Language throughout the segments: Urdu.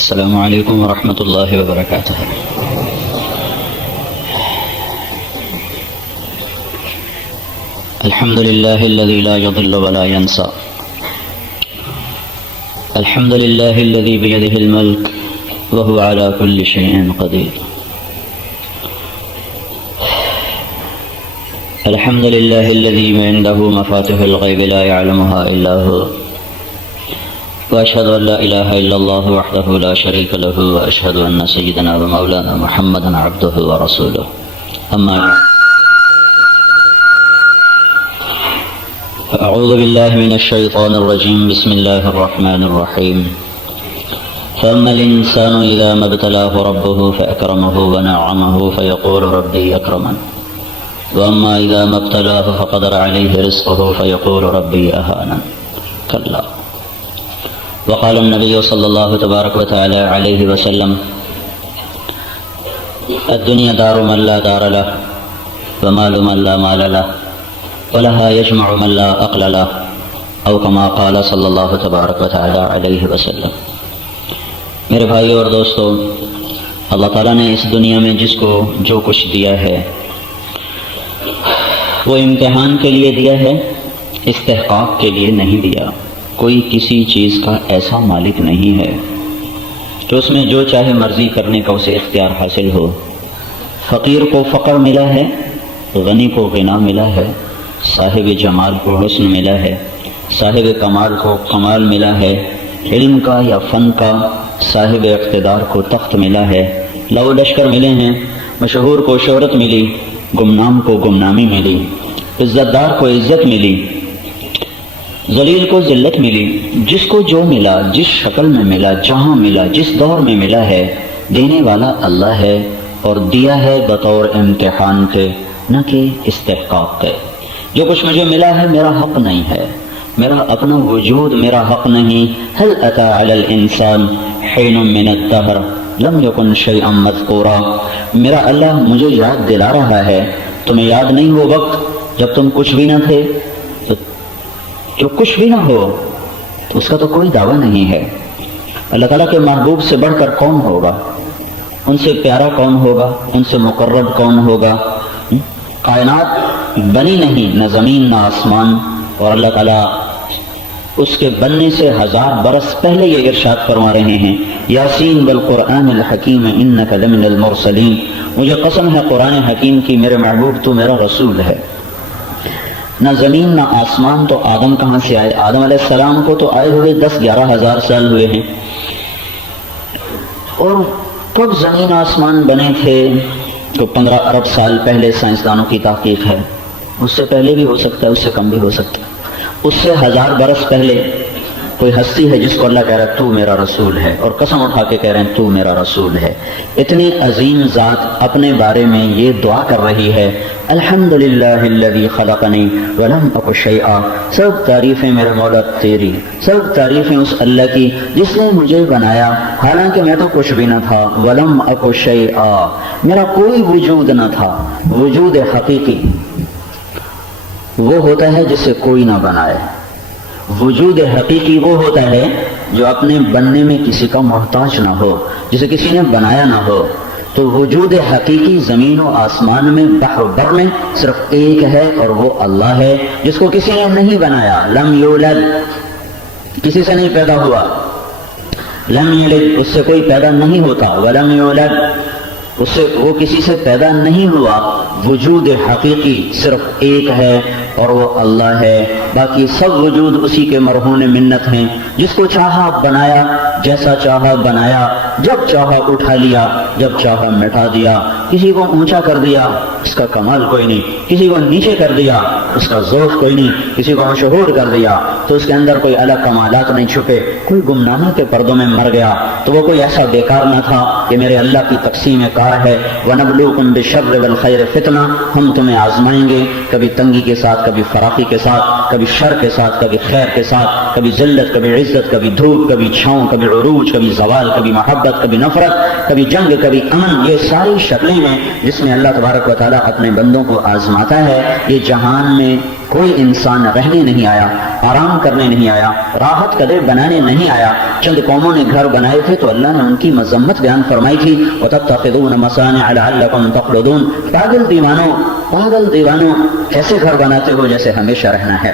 السلام علیکم ورحمۃ اللہ وبرکاتہ۔ الحمد للہ الذی لا یضل ولا ینسى، الحمد للہ الذی بیدہ الملک وهو على كل شیء قدیر، الحمد للہ الذی عنده مفاتح الغیب لا يعلمها الا هو، واشهد ان لا اله الا الله وحده لا شريك له، واشهد ان سيدنا ومولانا محمدا عبده ورسوله، اما بعد، اعوذ بالله من الشيطان الرجيم، بسم الله الرحمن الرحيم، فاما الانسان اذا ما ابتلاه ربه فاكرمه ونعمه فيقول ربي اكرمن، واما اذا ما ابتلاه فقدر عليه رزقه فيقول ربي اهانن، كلا، وقال النبي صلى الله تبارك وتعالى عليه وسلم: الدنيا دار من لا دار له، ومال من لا مال له، ولها يجمع من لا عقل له، او كما قال صلی اللہ تبارک وتعالى علیہ وسلم۔ میرے بھائیو اور دوستو، اللہ تعالیٰ نے اس دنیا میں جس کو جو کچھ دیا ہے وہ امتحان کے لیے دیا ہے، استحقاق کے لیے نہیں دیا۔ کوئی کسی چیز کا ایسا مالک نہیں ہے کہ اس میں جو چاہے مرضی کرنے کا اسے اختیار حاصل ہو۔ فقیر کو فقر ملا ہے، غنی کو غنا ملا ہے، صاحب جمال کو حسن ملا ہے، صاحب کمال کو کمال ملا ہے، علم کا یا فن کا صاحب اقتدار کو تخت ملا ہے، لو لشکر ملے ہیں، مشہور کو شہرت ملی، گمنام کو گمنامی ملی، عزت دار کو عزت ملی، ذلیل کو ذلت ملی۔ جس کو جو ملا، جس شکل میں ملا، جہاں ملا، جس دور میں ملا ہے، دینے والا اللہ ہے، اور دیا ہے بطور امتحان کے، نہ کہ استحقاق کے۔ جو کچھ مجھے ملا ہے میرا حق نہیں ہے، میرا اپنا وجود میرا حق نہیں۔ هل اتى على الانسان حين من الدهر لم يكن شيئا مذكورا، میرا اللہ مجھے یاد دلا رہا ہے، تمہیں یاد نہیں وہ وقت جب تم کچھ بھی نہ تھے؟ جو کچھ بھی نہ ہو تو اس کا تو کوئی دعویٰ نہیں ہے۔ اللہ تعالیٰ کے محبوب سے بڑھ کر کون ہوگا؟ ان سے پیارا کون ہوگا؟ ان سے مقرب کون ہوگا؟ کائنات بنی نہیں، نہ زمین نہ آسمان، اور اللہ تعالیٰ اس کے بننے سے 1000 برس پہلے یہ ارشاد فرما رہے ہیں: یاسین والقرآن الحکیم انک لمن المرسلین، مجھے قسم ہے قرآن حکیم کی میرے محبوب تو میرا رسول ہے۔ نہ زمین نہ آسمان تو آدم کہاں سے آئے؟ آدم علیہ السلام کو تو آئے ہوئے 10-11 ہزار سال ہوئے ہیں، اور کب زمین آسمان بنے تھے؟ تو 15 ارب سال پہلے سائنسدانوں کی تحقیق ہے، اس سے پہلے بھی ہو سکتا ہے، اس سے کم بھی ہو سکتا ہے، اس سے 1000 برس پہلے کوئی ہستی ہے جس کو اللہ کہہ رہا ہے تو میرا رسول ہے، اور قسم اٹھا کے کہہ رہے ہیں تو میرا رسول ہے۔ اتنی عظیم ذات اپنے بارے میں یہ دعا کر رہی ہے: الحمدللہ الذی خلقنی ولم اک شیئا، سب تعریفیں میرے مولا تیری، سب تعریفیں اس اللہ کی جس نے مجھے بنایا حالانکہ میں تو کچھ بھی نہ تھا، ولم اک شیئا، میرا کوئی وجود نہ تھا۔ وجود حقیقی وہ ہوتا ہے جسے کوئی نہ بنائے، وجود حقیقی وہ ہوتا ہے جو اپنے بننے میں کسی کا محتاج نہ ہو، جسے کسی نے بنایا نہ ہو۔ تو وجود حقیقی زمین و آسمان میں، بحر و بر میں صرف ایک ہے، اور وہ اللہ ہے جس کو کسی نے نہیں بنایا۔ لم یولد، کسی سے نہیں پیدا ہوا، لم یلد، اس سے کوئی پیدا نہیں ہوتا، ولم یولد، اس سے وہ کسی سے پیدا نہیں ہوا۔ وجود حقیقی صرف ایک ہے اور وہ اللہ ہے، باقی سب وجود اسی کے مرہون منت ہیں۔ جس کو چاہا بنایا، جیسا چاہا بنایا، جب چاہا اٹھا لیا، جب چاہا مٹا دیا۔ کسی کو اونچا کر دیا، اس کا کمال کوئی نہیں، کسی کو نیچے کر دیا، اس کا ذوق کوئی نہیں، کسی کو مشہور کر دیا تو اس کے اندر کوئی الگ کمالات نہیں چھپے۔ کوئی گمنامی کے پردوں میں مر گیا تو وہ کوئی ایسا بیکار نہ تھا کہ میرے اللہ کی تقسیم کار ہے۔ وَنَبْلُوكُمْ بِالشَّرِّ وَالْخَيْرِ فِتْنَةً، ہم تمہیں آزمائیں گے، کبھی تنگی کے ساتھ، کبھی فراخی کے ساتھ، کبھی شر کے ساتھ، کبھی خیر کے ساتھ، کبھی ذلت، کبھی عزت، کبھی دھوپ، کبھی چھاؤں، کبھی عروج، کبھی زوال، کبھی محبت، کبھی نفرت، کبھی جنگ، کبھی امن۔ یہ ساری شکلیں ہیں جس میں اللہ تبارک و تعالیٰ اپنے بندوں کو آزماتا ہے۔ یہ جہان میں کوئی انسان رہنے نہیں آیا، آرام کرنے نہیں آیا، راحت قدر بنانے نہیں آیا، چند قوموں نے گھر بنائے تھے تو اللہ نے ان کی مذمت بیان فرمائی تھی وَتَتَّخِذُونَ مَصَانِعَ لَعَلَّكُمْ تَخْلُدُونَ پاگل دیوانوں ایسے گھر بناتے ہو جیسے ہمیشہ رہنا ہے.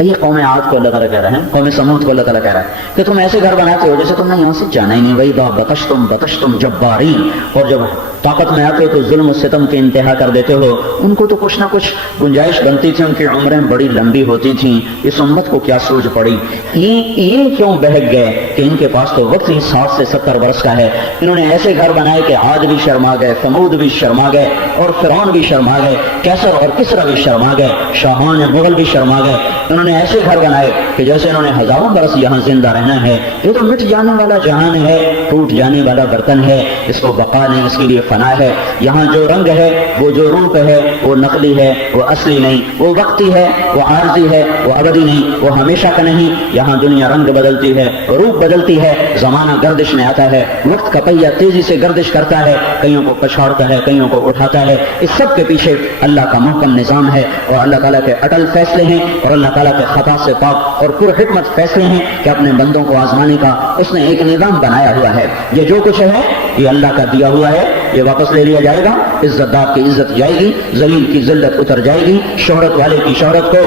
یہ قوم عاد کو اللہ تعالیٰ کہہ رہے ہیں, قوم سمود کو اللہ تعالیٰ کہہ رہا ہے کہ تم ایسے گھر بناتے ہو جیسے تم نے یہاں سے جانا ہی نہیں. وَإِذَا بَطَشْتُمْ جَبَّارِينَ, اور جب طاقت میں آتے ہو تو ظلم و ستم کی انتہا کر دیتے ہو. ان کو تو کچھ نہ کچھ گنجائش بنتی تھی, ان کی عمریں بڑی لمبی ہوتی تھیں, اس امت کو کیا سوچ پڑی, یہ کیوں بہک گئے کہ ان کے پاس تو وقت ہی 60 سے 70 برس کا ہے. انہوں نے ایسے گھر بنائے کہ عاد بھی شرما گئے, ثمود بھی شرما گئے, اور فرعون بھی شرما گئے, کیسر اور کسرا بھی شرما گئے, شاہان مغل بھی شرما گئے. انہوں نے ایسے گھر بنائے کہ جیسے انہوں نے ہزاروں برس یہاں زندہ رہنا ہے. یہ تو مٹ جانے والا جہان ہے, ٹوٹ جانے والا برتن ہے, اس کو بقا نہیں, اس کے لیے فنا ہے. یہاں جو رنگ ہے, وہ جو روپ ہے, وہ نقلی ہے, وہ اصلی نہیں, وہ وقتی ہے, وہ عارضی ہے, وہ ابدی نہیں, وہ ہمیشہ کا نہیں. یہاں دنیا رنگ بدلتی ہے, روپ بدلتی ہے, زمانہ گردش میں آتا ہے, وقت کا پہیہ تیزی سے گردش کرتا ہے, کئیوں کو پچھاڑتا ہے, کئیوں کو اٹھاتا ہے. اس سب کے پیچھے اللہ کا محکم نظام ہے, اور اللہ تعالیٰ کے اٹل فیصلے ہیں, اور اللہ تعالیٰ کے خطا سے پاک اور پر حکمت فیصلے ہیں کہ اپنے بندوں کو آزمانے کا اس نے ایک نظام بنایا ہوا ہے. یہ جو کچھ ہے یہ اللہ کا دیا ہوا ہے, یہ واپس لے لیا جائے گا. عزت دار کی عزت جائے گی, ذلیل کی ذلت اتر جائے گی, شہرت والے کی شہرت کو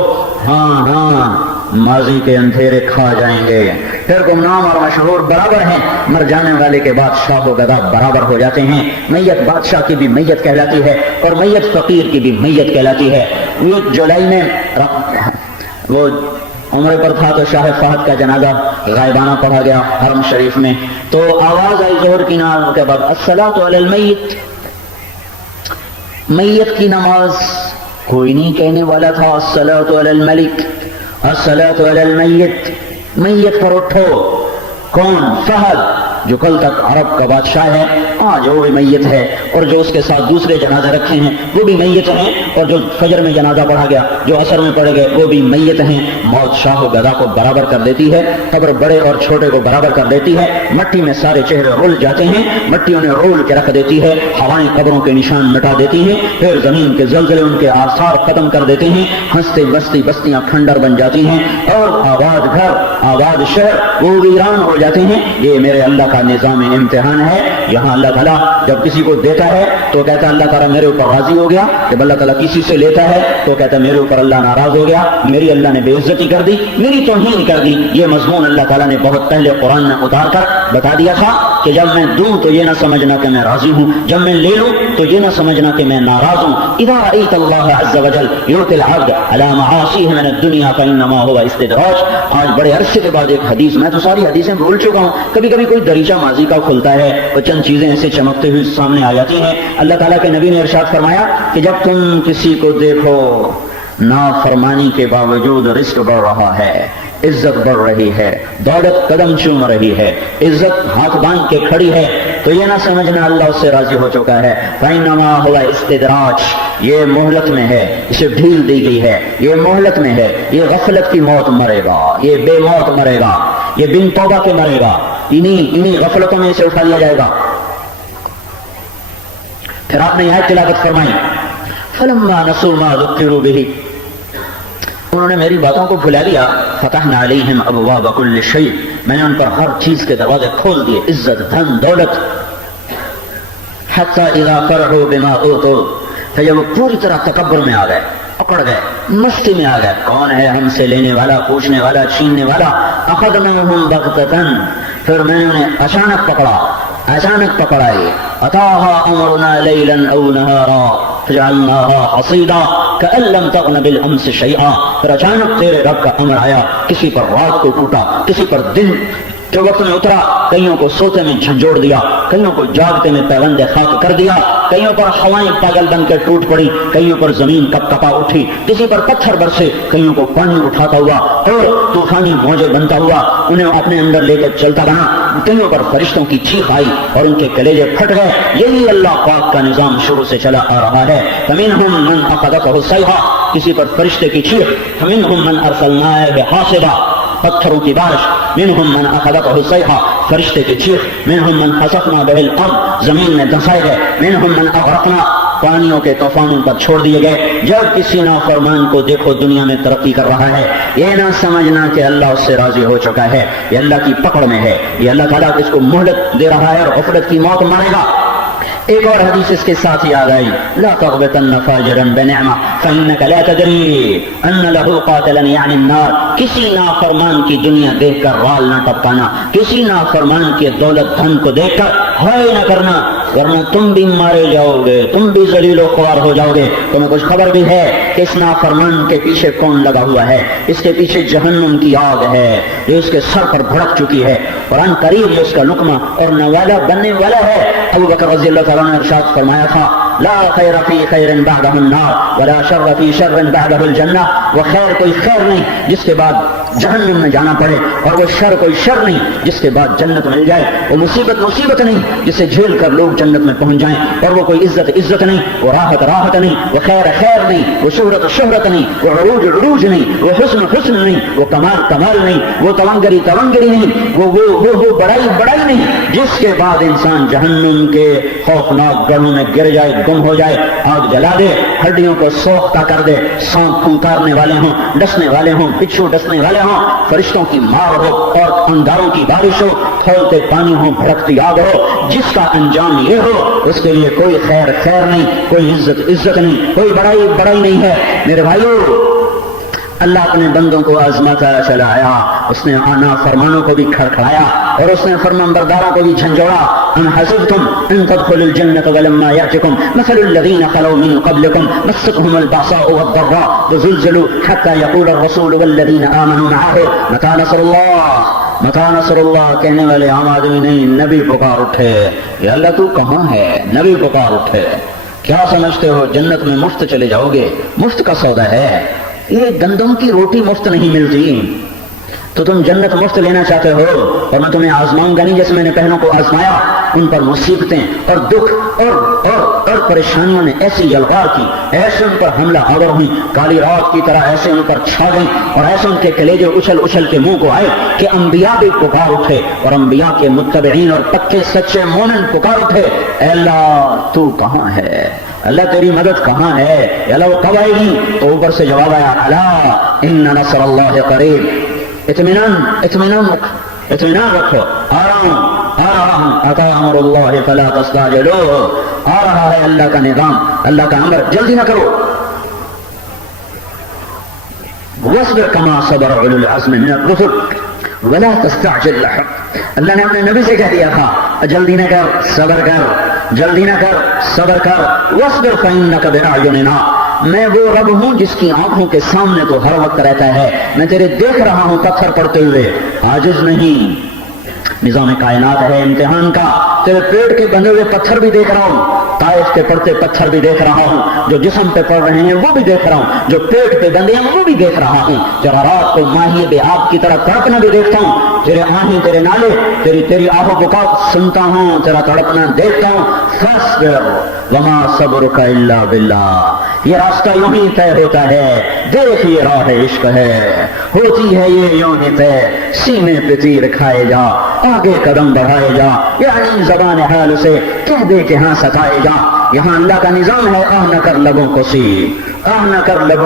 ماضی کے اندھیرے کھا جائیں گے. پھر گمنام اور مشہور برابر ہیں, مر جانے والے کے بعد شاہ و گدا برابر ہو جاتے ہیں. میت بادشاہ کی بھی میت کہلاتی ہے, اور میت فقیر کی بھی میت کہلاتی ہے. وہ جولائی میں وہ عمرے پر تھا تو شاہ فہد کا جنازہ غائبانہ پڑھا گیا حرم شریف میں, تو آواز آئی ظہر کی نماز کے بعد, الصلاۃ علی المیت, میت کی نماز. کوئی نہیں کہنے والا تھا الصلاۃ علی الملک, الصلاۃ علی المیت, میت پر اٹھو. کون؟ فہد, جو کل تک عرب کا بادشاہ ہے, آج وہ بھی میت ہے, اور جو اس کے ساتھ دوسرے جنازے رکھے ہیں وہ بھی میت ہیں, اور جو فجر میں جنازہ پڑھا گیا, جو عصر میں پڑھے گئے, وہ بھی میت ہیں. موت شاہ و گدا کو برابر کر دیتی ہے, قبر بڑے اور چھوٹے کو برابر کر دیتی ہے. مٹی میں سارے چہرے رول جاتے ہیں, مٹی انہیں رول کے رکھ دیتی ہے, ہوائیں قبروں کے نشان مٹا دیتی ہیں, پھر زمین کے زلزلے ان کے آثار ختم کر دیتے ہیں. ہنستے بستی بستیاں کھنڈر بن جاتی ہیں, اور آباد گھر آباد شہر وہ ویران ہو جاتے ہیں. یہ میرے اللہ کا نظام امتحان ہے. یہاں اللہ تعالیٰ جب کسی کو دیتا ہے تو کہتا ہے اللہ تعالیٰ میرے اوپر راضی ہو گیا, جب اللہ تعالیٰ کسی سے لیتا ہے تو کہتا ہے میرے اوپر اللہ ناراض ہو گیا, میری اللہ نے بے عزتی کر دی, میری توہین کر دی. یہ مضمون اللہ تعالیٰ نے بہت پہلے قرآن میں اتار کر بتا دیا تھا کہ جب میں دوں تو یہ نہ سمجھنا کہ میں راضی ہوں, جب میں لے لوں تو یہ نہ سمجھنا کہ میں ناراض ہوں. اذا رأيت الله عز وجل يؤتي العبد على معاصيه من الدنيا فإنما هو استدراج. آج بڑے عرصے کے بعد ایک حدیث, میں تو ساری حدیثیں بھول چکا ہوں, کبھی کبھی کوئی دریچہ ماضی کا کھلتا ہے اور چند چیزیں ایسے چمکتے ہوئے سامنے آ جاتی ہیں. اللہ تعالیٰ کے نبی نے ارشاد فرمایا کہ جب تم کسی کو دیکھو نافرمانی کے باوجود رزق بڑھ رہا ہے, عزت بڑھ رہی ہے, دولت قدم چوم رہی ہے, عزت ہاتھ باندھ کے کھڑی ہے, تو یہ نہ سمجھنا اللہ اس سے راضی ہو چکا ہے. فإنما هو استدراج, یہ مہلت میں ہے, اسے ڈھیل دی گئی ہے, یہ مہلت میں ہے. یہ غفلت کی موت مرے گا, یہ بے موت مرے گا, یہ بن توبہ کے مرے گا, انہی غفلتوں میں اسے اٹھا لیا جائے گا. پھر آپ نے یہاں تلاوت فرمائی فلما نسوا ما ذکروا به, انہوں نے میری باتوں کو بھلا لیا. فتحنا علیہم ابواب کل شیء, میں نے ان پر ہر چیز کے دروازے کھول دیے, عزت دھن دولت. حتی اذا فرحوا بما اوتوا, پھر جب وہ پوری طرح تکبر میں آ گئے, اکڑ گئے, مستی میں آ گئے, کون ہے ہم سے لینے والا, پوچھنے والا, چھیننے والا. اخذناہم بغتۃ, پھر میں نے انہیں اچانک پکڑا, اچانک پکڑائے. اتاها امرنا لیلا او نہارا فجعلناها حصیدا کأن لم تغن بالامس شیئا. پھر اچانک تیرے رب کا امر آیا, کسی پر رات کو ٹوٹا, کسی پر دن کے وقت میں اترا, کئیوں کو سوتے میں جھنجھوڑ دیا, کئیوں کو جاگتے میں پیوند خاک کر دیا, کئیوں پر ہوائیں پاگل بن کر ٹوٹ پڑی, کئیوں پر زمین کپ کپا اٹھی, کسی پر پتھر برسے, کئیوں کو پانی اٹھاتا ہوا اور طوفانی موجیں بنتا ہوا انہیں اپنے اندر لے کر چلتا رہا, کئیوں پر فرشتوں کی چیخ آئی اور ان کے کلیجے پھٹ گئے. یہی اللہ پاک کا نظام شروع سے چلا آ رہا ہے. فمنہم من اخذته الصیحہ, کسی پر فرشتے کی چیخ. فمنہم من ارسلنا حاصبا, پتھروں کی بارش. منہم من اخذته الصیحہ, فرشتے کی چیخ. منہم من خسفنا به الارض, زمین میں دھنسائے گئے. منہم من اغرقنا پانیوں کے طوفانوں پر چھوڑ دیے گئے. جب کسی نافرمان کو دیکھو دنیا میں ترقی کر رہا ہے، یہ نہ سمجھنا کہ اللہ اس سے راضی ہو چکا ہے، یہ اللہ کی پکڑ میں ہے، یہ اللہ تعالیٰ اس کو مہلت دے رہا ہے اور غفلت کی موت مرے گا. ایک اور حدیث اس کے ساتھ یاد آئی، لا تغبطن فاجرا بنعمہ فإنك لا تدری ان له قاتلا یعنی النار. کسی نافرمان کی دنیا دیکھ کر رال نہ ٹپکانا، کسی نافرمان کی دولت دھن کو دیکھ کر ہائے نہ کرنا، ورنہ تم بھی مارے جاؤ گے، تم بھی ذلیل و خوار ہو جاؤ گے. تمہیں کچھ خبر بھی ہے کہ اس نافرمان کے پیچھے کون لگا ہوا ہے؟ اس کے پیچھے جہنم کی آگ ہے جو اس کے سر پر بھڑک چکی ہے، اور ان قریب اس کا لقمہ اور نوالا بننے والا ہے. ابو بکر رضی اللہ تعالیٰ نے ارشاد فرمایا تھا، لا خیر فی خیر بعدہ النار ولا شر فی شر بعدہ الجنہ. وہ خیر کوئی خیر نہیں جس کے بعد جہنم میں جانا پڑے، اور وہ شر کوئی شر نہیں جس کے بعد جنت مل جائے. وہ مصیبت نہیں جسے جھیل کر لوگ جنت میں پہنچ جائیں، اور وہ کوئی عزت نہیں، وہ راحت نہیں، وہ خیر نہیں، وہ شہرت نہیں، وہ عروج نہیں، وہ حسن نہیں، وہ کمال نہیں، وہ تونگری نہیں، وہ بڑائی نہیں، جس کے بعد انسان جہنم کے خوفناک گڑھوں میں گر جائے، گم ہو جائے، آگ جلا دے، ہڈیوں کو سوختہ کر دے، سانپ پھنکارنے والے ہوں، ڈسنے والے ہوں، بچھو ڈسنے والے ہوں، فرشتوں کی مار ہو اور انگاروں کی بارش ہو، کھولتے پانی ہو، بھڑکتی آگ ہو. جس کا انجام یہ ہو اس کے لیے کوئی خیر نہیں، کوئی عزت نہیں، کوئی بڑائی نہیں ہے. میرے بھائیو، اللہ اپنے بندوں کو آزماتا چلا آیا. اس نے نافرمانوں کو بھی کھڑکھڑایا اور اس نے فرمانبرداروں کو بھی جھنجھوڑا. ام حسبتم ان تدخلوا الجنة ولما يأتكم مثل الذين خلوا من قبلكم مستهم البأساء والضراء وزلزلوا حتى يقول الرسول والذين آمنوا معه متى نصر اللہ. کہنے والے عام آدمی نہیں، نبی پکار اٹھے. یا اللہ تو کہاں ہے؟ نبی پکار اٹھے. کیا سمجھتے ہو جنت میں مفت چلے جاؤ گے؟ مفت کا سودا ہے. یہ گندم کی روٹی مفت نہیں ملتی. تو تم جنت مفت لینا چاہتے ہو، اور میں تمہیں آزماؤں گا نہیں جیسے میں نے پہلوں کو آزمایا. ان پر مصیبتیں اور دکھ اور پریشانیوں نے ایسی یلغار کی، ایسے ان پر حملہ آور ہوئی، کالی رات کی طرح ایسے ان پر چھا گئی، اور ایسے ان کے کلیجے اچھل کے منہ کو آئے کہ انبیاء بھی پکار اٹھے، اور انبیاء کے متبعین اور پکے سچے مومن پکار اٹھے. اے اللہ تو کہاں ہے؟ اللہ تیری مدد کہاں ہے؟ یا اللہ وہ کب آئے گی؟ تو اوپر سے جواب آیا، الا ان نصر اللہ قریب. اطمینان رکھو، آ رہا ہوں، اتا امر اللہ فلا تستعجلوہ. آ رہا ہے اللہ کا نظام، اللہ کا امر، جلدی نہ کرو. واصبر کما صبر اولو العزم من الرسل ولا تستعجل لهم. اللہ نے اپنے نبی سے کہہ دیا تھا جلدی نہ کر، صبر کر. واصبر فإنك بأعيننا. میں وہ رب ہوں جس کی آنکھوں کے سامنے تو ہر وقت رہتا ہے. میں تیرے دیکھ رہا ہوں پتھر پڑتے ہوئے، عاجز نہیں. نظام کائنات ہے امتحان کا. تیرے پیٹ کے بندھے ہوئے پتھر بھی دیکھ رہا ہوں، طائف کے پڑتے پتھر بھی دیکھ رہا ہوں، جو جسم پہ پڑ رہے ہیں وہ بھی دیکھ رہا ہوں، جو پیٹ پہ بندھے ہیں وہ بھی دیکھ رہا ہوں. ذرا رات کو ماہی بے آب کی طرح تڑپنا بھی دیکھتا ہوں. تیرے آہیں، تیرے نالے، تیری آہ و بکا سنتا ہوں، تیرا تڑپنا دیکھتا ہوں. فاصبر وما صبرک الا باللہ. یہ راستہ یوں ہی طے ہوتا ہے. دیکھ یہ راہ عشق ہے، ہوتی ہے یہ یوں ہی طے. سینے پہ تیر کھائے جا، آگے قدم بڑھائے جا، یعنی زبان حال سے کہہ دے کہ ہاں ستائے جا. یہاں اللہ کا نظام ہے، آہ نہ کر لبوں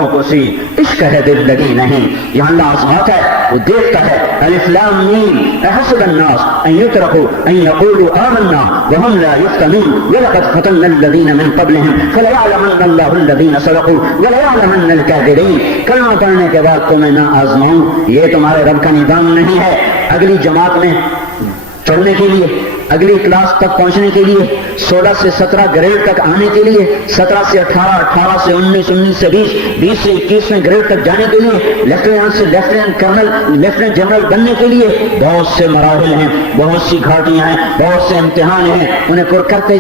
کو سی، عشق ہے دل لگی نہیں. یہاں اللہ آزماتا ہے، وہ دیکھتا ہے. الف لام میم احسب الناس ان يتركوا ان يقولوا آمنا وهم لا يفتنون ولقد فتنا الذين من قبلهم فليعلمن الله الذين صدقوا وليعلمن الكاذبين. کلمہ پڑھنے کے بعد تمہیں نہ آزماؤں، یہ تمہارے رب کا نظام نہیں ہے. اگلی جماعت میں چڑھنے کے لیے، اگلی کلاس تک پہنچنے کے لیے، 16 سے 17 گریڈ تک آنے کے لیے، 17 سے 18، 18 سے 19، 19 سے 20، 20 سے 21ویں گریڈ تک جانے کے لیے، لیفٹیننٹ سے لیفٹیننٹ کرنل، لیفٹیننٹ جنرل بننے کے لیے بہت سے مراحل ہیں، بہت سی گھاٹیاں ہیں، بہت سے امتحان ہیں. انہیں پر کرتے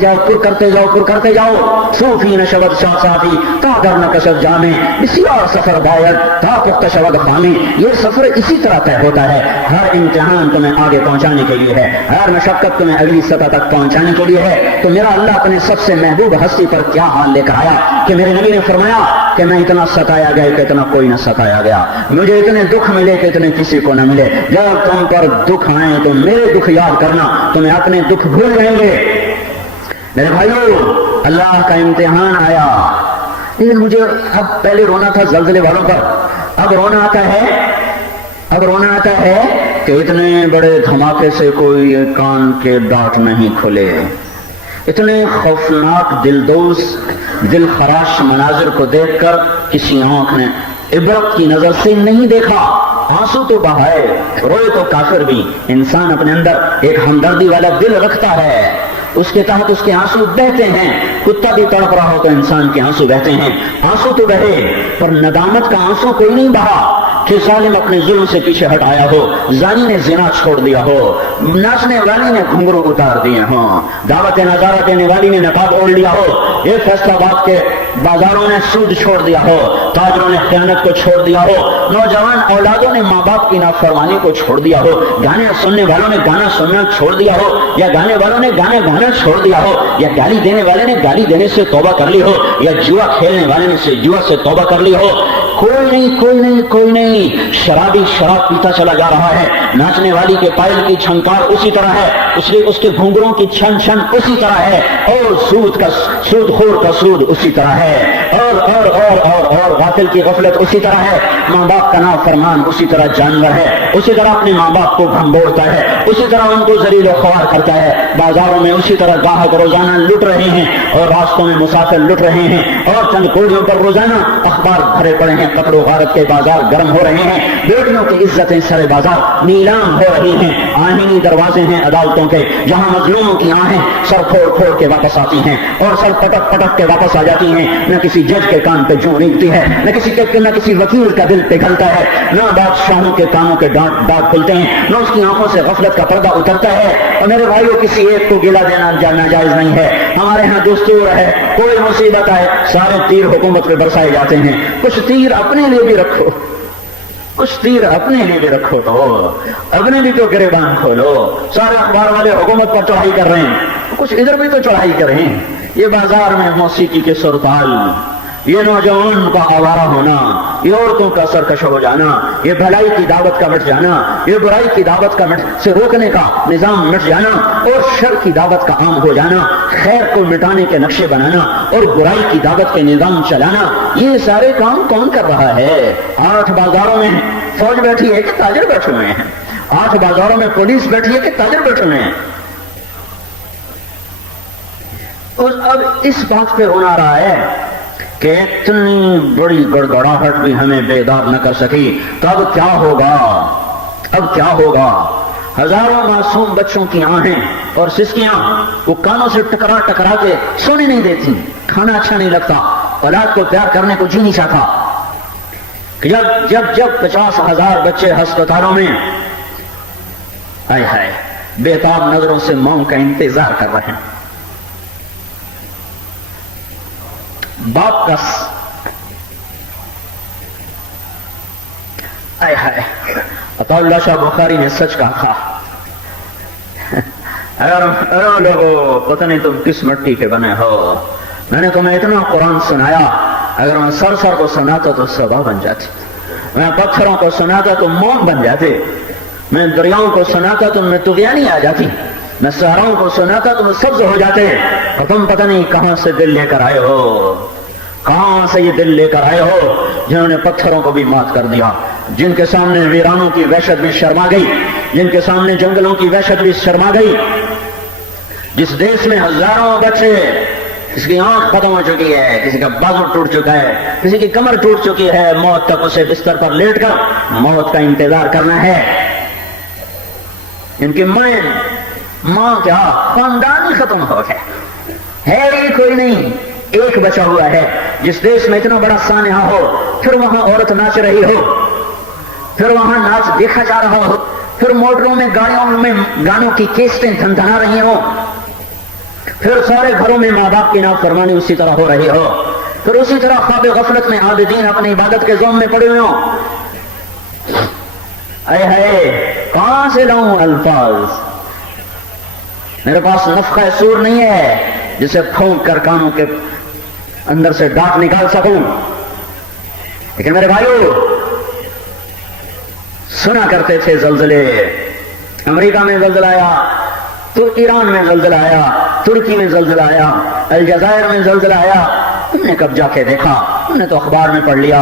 جاؤ. صوفی نشبت شاہ صافی تا در نقشت جامع بسیار سفر باید تا پخت شود خامی. یہ سفر اسی طرح طے ہوتا ہے. ہر امتحان تمہیں آگے پہنچانے کے لیے ہے، ہر مشقت تمہیں اگلی سطح تک پہنچانے کے لیے ہے. تو میرا اللہ اپنے سب سے محبوب ہستی پر کیا حال لے کر آیا کہ میرے نبی نے فرمایا کہ میں اتنا ستایا گیا کہ اتنا کوئی نہ ستایا گیا، مجھے اتنے دکھ ملے کہ اتنے کسی کو نہ ملے. جب تم پر دکھ آئیں تو میرے دکھ یاد کرنا، تمہیں اپنے دکھ بھول جائیں گے. میرے بھائیو اللہ کا امتحان آیا، لیکن مجھے اب پہلے رونا تھا زلزلے والوں پر، اب رونا آتا ہے کہ اتنے بڑے دھماکے سے کوئی کان کے ڈاٹ نہیں کھلے، اتنے خوفناک دلدوز دل خراش مناظر کو دیکھ کر کسی آنکھ نے عبرت کی نظر سے نہیں دیکھا، آنسو تو بہائے، روئے تو کافر بھی۔ انسان اپنے اندر ایک ہمدردی والا دل رکھتا ہے، اس کے تحت اس کے آنسو بہتے ہیں، کتا بھی تڑپ رہا ہو تو انسان کے آنسو بہتے ہیں، آنسو تو بہے، پر ندامت کا آنسو کوئی نہیں بہا کہ ظالم اپنے ظلم سے پیچھے ہٹ آیا ہو، زانی نے زنا چھوڑ دیا ہو، ناچنے والی نے گھنگرو اتار دیے ہوں، دعوت نظارہ دینے والی نے نقاب اوڑھ لیا ہو، ایک فیصلہ باد کے بازاروں نے سود چھوڑ دیا ہو، تاجروں نے خیانت کو چھوڑ دیا ہو، نوجوان اولادوں نے ماں باپ کی نافرمانی کو چھوڑ دیا ہو، گانے سننے والوں نے گانا سننا چھوڑ دیا ہو، یا گانے والوں نے گانا گانا چھوڑ دیا ہو، یا گالی دینے والے نے گالی دینے سے توبہ کر لی ہو، یا جوا کھیلنے والے نے جوا سے توبہ کر لی ہو، کوئی نہیں، شرابی شراب پیتا چلا جا رہا ہے، ناچنے والی کے پائل کی چھنکار اسی طرح ہے، اس کے گھنگروں کی چھن چھن اسی طرح ہے، اور سود خور کا سود اسی طرح ہے، اور غافل کی غفلت اسی طرح ہے، ماں باپ کا نافرمان اسی طرح جانور ہے، اسی طرح اپنے ماں باپ کو بھنبوڑتا ہے، اسی طرح ان کو ذلیل و خوار کرتا ہے، بازاروں میں اسی طرح گاہک روزانہ لٹ رہے ہیں، اور راستوں میں مسافر لٹ رہے ہیں، اور چند کوڑیوں پر روزانہ اخبار بھرے پڑے ہیں، قتل و غارت کے بازار گرم ہو رہے ہیں، بیٹیوں کی عزتیں سر بازار نیلام ہو رہی ہیں، آئینی دروازے ہیں عدالتوں کے جہاں مظلوموں کی آہیں سر پھوڑ کے واپس آتی ہیں، اور سر پٹک کے واپس آ جاتی ہیں، نہ کسی جج کے کان پہ جوں ریگتی ہے، نہ کسی وکیل کا دل پگھلتا ہے، نہ بادشاہوں کے کانوں کے ڈانٹ کھلتے ہیں، نہ اس کی آنکھوں سے غفلت کا پردہ اترتا ہے۔ اور میرے بھائیوں، کسی ایک کو گلہ دینا ناجائز نہیں ہے، ہمارے ہاں دستور ہے، کوئی مصیبت آئے سارے تیر حکومت پہ برسائے جاتے ہیں، کچھ تیر اپنے لیے بھی رکھو، تو اپنے بھی تو گریبان کھولو، سارے اخبار والے حکومت پر چڑھائی کر رہے ہیں، کچھ ادھر بھی تو چڑھائی کریں۔ یہ بازار میں موسیقی کے سرتال، یہ نوجوان کا آوارہ ہونا، یہ عورتوں کا سرکش ہو جانا، یہ بھلائی کی دعوت کا مٹ جانا، یہ برائی کی دعوت کا سے روکنے کا نظام مٹ جانا، اور شر کی دعوت کا عام ہو جانا، خیر کو مٹانے کے نقشے بنانا اور برائی کی دعوت کے نظام چلانا، یہ سارے کام کون کر رہا ہے؟ 8 بازاروں میں فوج بیٹھی ہے کہ تاجر بیٹھے ہوئے ہیں؟ 8 بازاروں میں پولیس بیٹھی ہے کہ تاجر بیٹھے ہوئے ہیں؟ اور اب اس بات پہ ہونا رہا ہے کہ اتنی بڑی گڑگڑاہٹ بھی ہمیں بیدار نہ کر سکی، تو اب کیا ہوگا؟ ہزاروں معصوم بچوں کی آہیں اور سسکیاں وہ کانوں سے ٹکرا کے سونے نہیں دیتی، کھانا اچھا نہیں لگتا، اولاد کو پیار کرنے کو جی نہیں چاہتا۔ جب 50,000 بچے ہسپتالوں میں ہائے بےتاب نظروں سے ماں کا انتظار کر رہے ہیں، باپ کا عطا اللہ شاہ بخاری نے سچ کہا، اگر لوگوں پتہ نہیں تم کس مٹی کے بنے ہو، میں نے تمہیں اتنا قرآن سنایا، اگر میں سر کو سناتا تو صبا بن جاتی، میں پتھروں کو سناتا تو موم بن جاتے، میں دریاؤں کو سناتا تو میں طغیانی آ جاتی، میں صحراؤں کو سناتا تو میں سبز ہو جاتے، اور تم پتہ نہیں کہاں سے دل لے کر آئے ہو، کہاں سے یہ دل لے کر آئے ہو، جنہوں نے پتھروں کو بھی مات کر دیا، جن کے سامنے ویرانوں کی وحشت بھی شرما گئی، جن کے سامنے جنگلوں کی وحشت بھی شرما گئی، جس دیش میں ہزاروں بچے، کسی کی آنکھ ختم ہو چکی ہے، کسی کا بازو ٹوٹ چکا ہے، کسی کی کمر ٹوٹ چکی ہے، موت تک اسے بستر پر لیٹ کر موت کا انتظار کرنا ہے۔ ان کی ماں کیا خاندان ختم ہو گئے، ہے ہی کوئی نہیں، ایک بچا ہوا ہے۔ جس دیش میں اتنا بڑا سانحہ ہو، پھر وہاں عورت ناچ رہی ہو، پھر وہاں ناچ دیکھا جا رہا ہو، پھر موٹروں میں گاڑیوں میں گانوں کی کیسٹیں دھندھنا رہی ہوں، پھر سارے گھروں میں ماں باپ کی نافرمانی اسی طرح ہو رہی ہو، پھر اسی طرح خواب غفلت میں عابدین اپنی عبادت کے زوم میں پڑے ہوئے ہوں۔ کہاں سے لاؤں الفاظ؟ میرے پاس نفخہ سور نہیں ہے جسے پھونک کر کانوں کے اندر سے ڈانٹ نکال سکوں، لیکن میرے بھائیو سنا کرتے تھے زلزلے، امریکہ میں زلزلہ آیا تو ایران میں زلزلہ آیا ترکی میں زلزلہ آیا، الجزائر میں زلزلہ آیا، ہم نے کب جا کے دیکھا، ہم نے تو اخبار میں پڑھ لیا،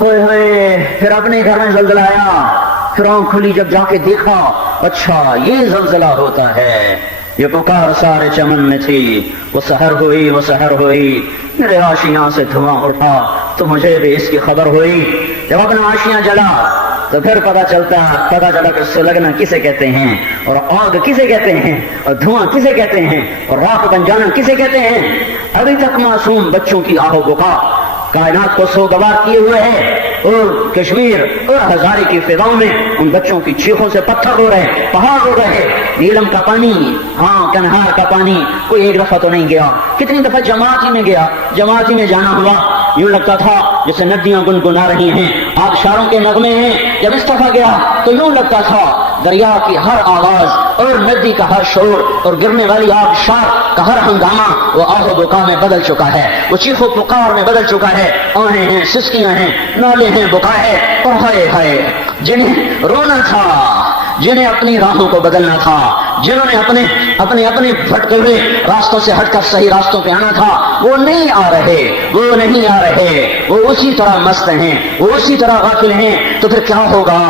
ہوئے ہوئے پھر اپنے گھر میں زلزلہ آیا، پھر آنکھ کھلی جب جا کے دیکھا، اچھا یہ زلزلہ ہوتا ہے، یہ پکار سارے چمن میں تھی، وہ سحر ہوئی، وہ سحر ہوئی، میرے آشیاں سے دھواں اٹھا تو مجھے بھی اس کی خبر ہوئی، جب اپنا آشیاں جلا تو پھر پتا چلا کہ سلگنا کسے کہتے ہیں، اور آگ کسے کہتے ہیں، اور دھواں کسے کہتے ہیں، اور راکھ بن جانا کسے کہتے ہیں۔ ابھی تک معصوم بچوں کی آہ و بکا کائنات کو سوگوار کیے ہوئے ہے، اور کشمیر اور ہزارے کی فضاؤں میں ان بچوں کی چیخوں سے پتھر ہو رہے، پہاڑ ہو رہے، نیلم کا پانی، ہاں کنہار کا پانی کوئی ایک دفعہ تو نہیں گیا، کتنی دفعہ جماعت ہی میں گیا، جماعت ہی میں جانا ہوا، یوں لگتا تھا جیسے ندیاں گنگنا رہی ہیں، آبشاروں کے نغمے ہیں، جب اس دفعہ گیا تو یوں لگتا تھا دریا کی ہر آواز اور ندی کا ہر شور اور گرنے والی آبشار کا ہر ہنگامہ وہ آہ و بکا میں بدل چکا ہے، وہ چیخ و پکار میں بدل چکا ہے، آہیں ہیں، سسکیاں ہیں، نالے ہیں، بکا ہے، اور ہائے ہائے جنہیں رونا تھا، جنہیں اپنی راہوں کو بدلنا تھا، جنہوں نے اپنے بھٹکے ہوئے راستوں سے ہٹ کر صحیح راستوں پہ آنا تھا، وہ نہیں آ رہے، وہ اسی طرح مست ہیں، وہ اسی طرح غافل ہیں، تو پھر کیا ہوگا؟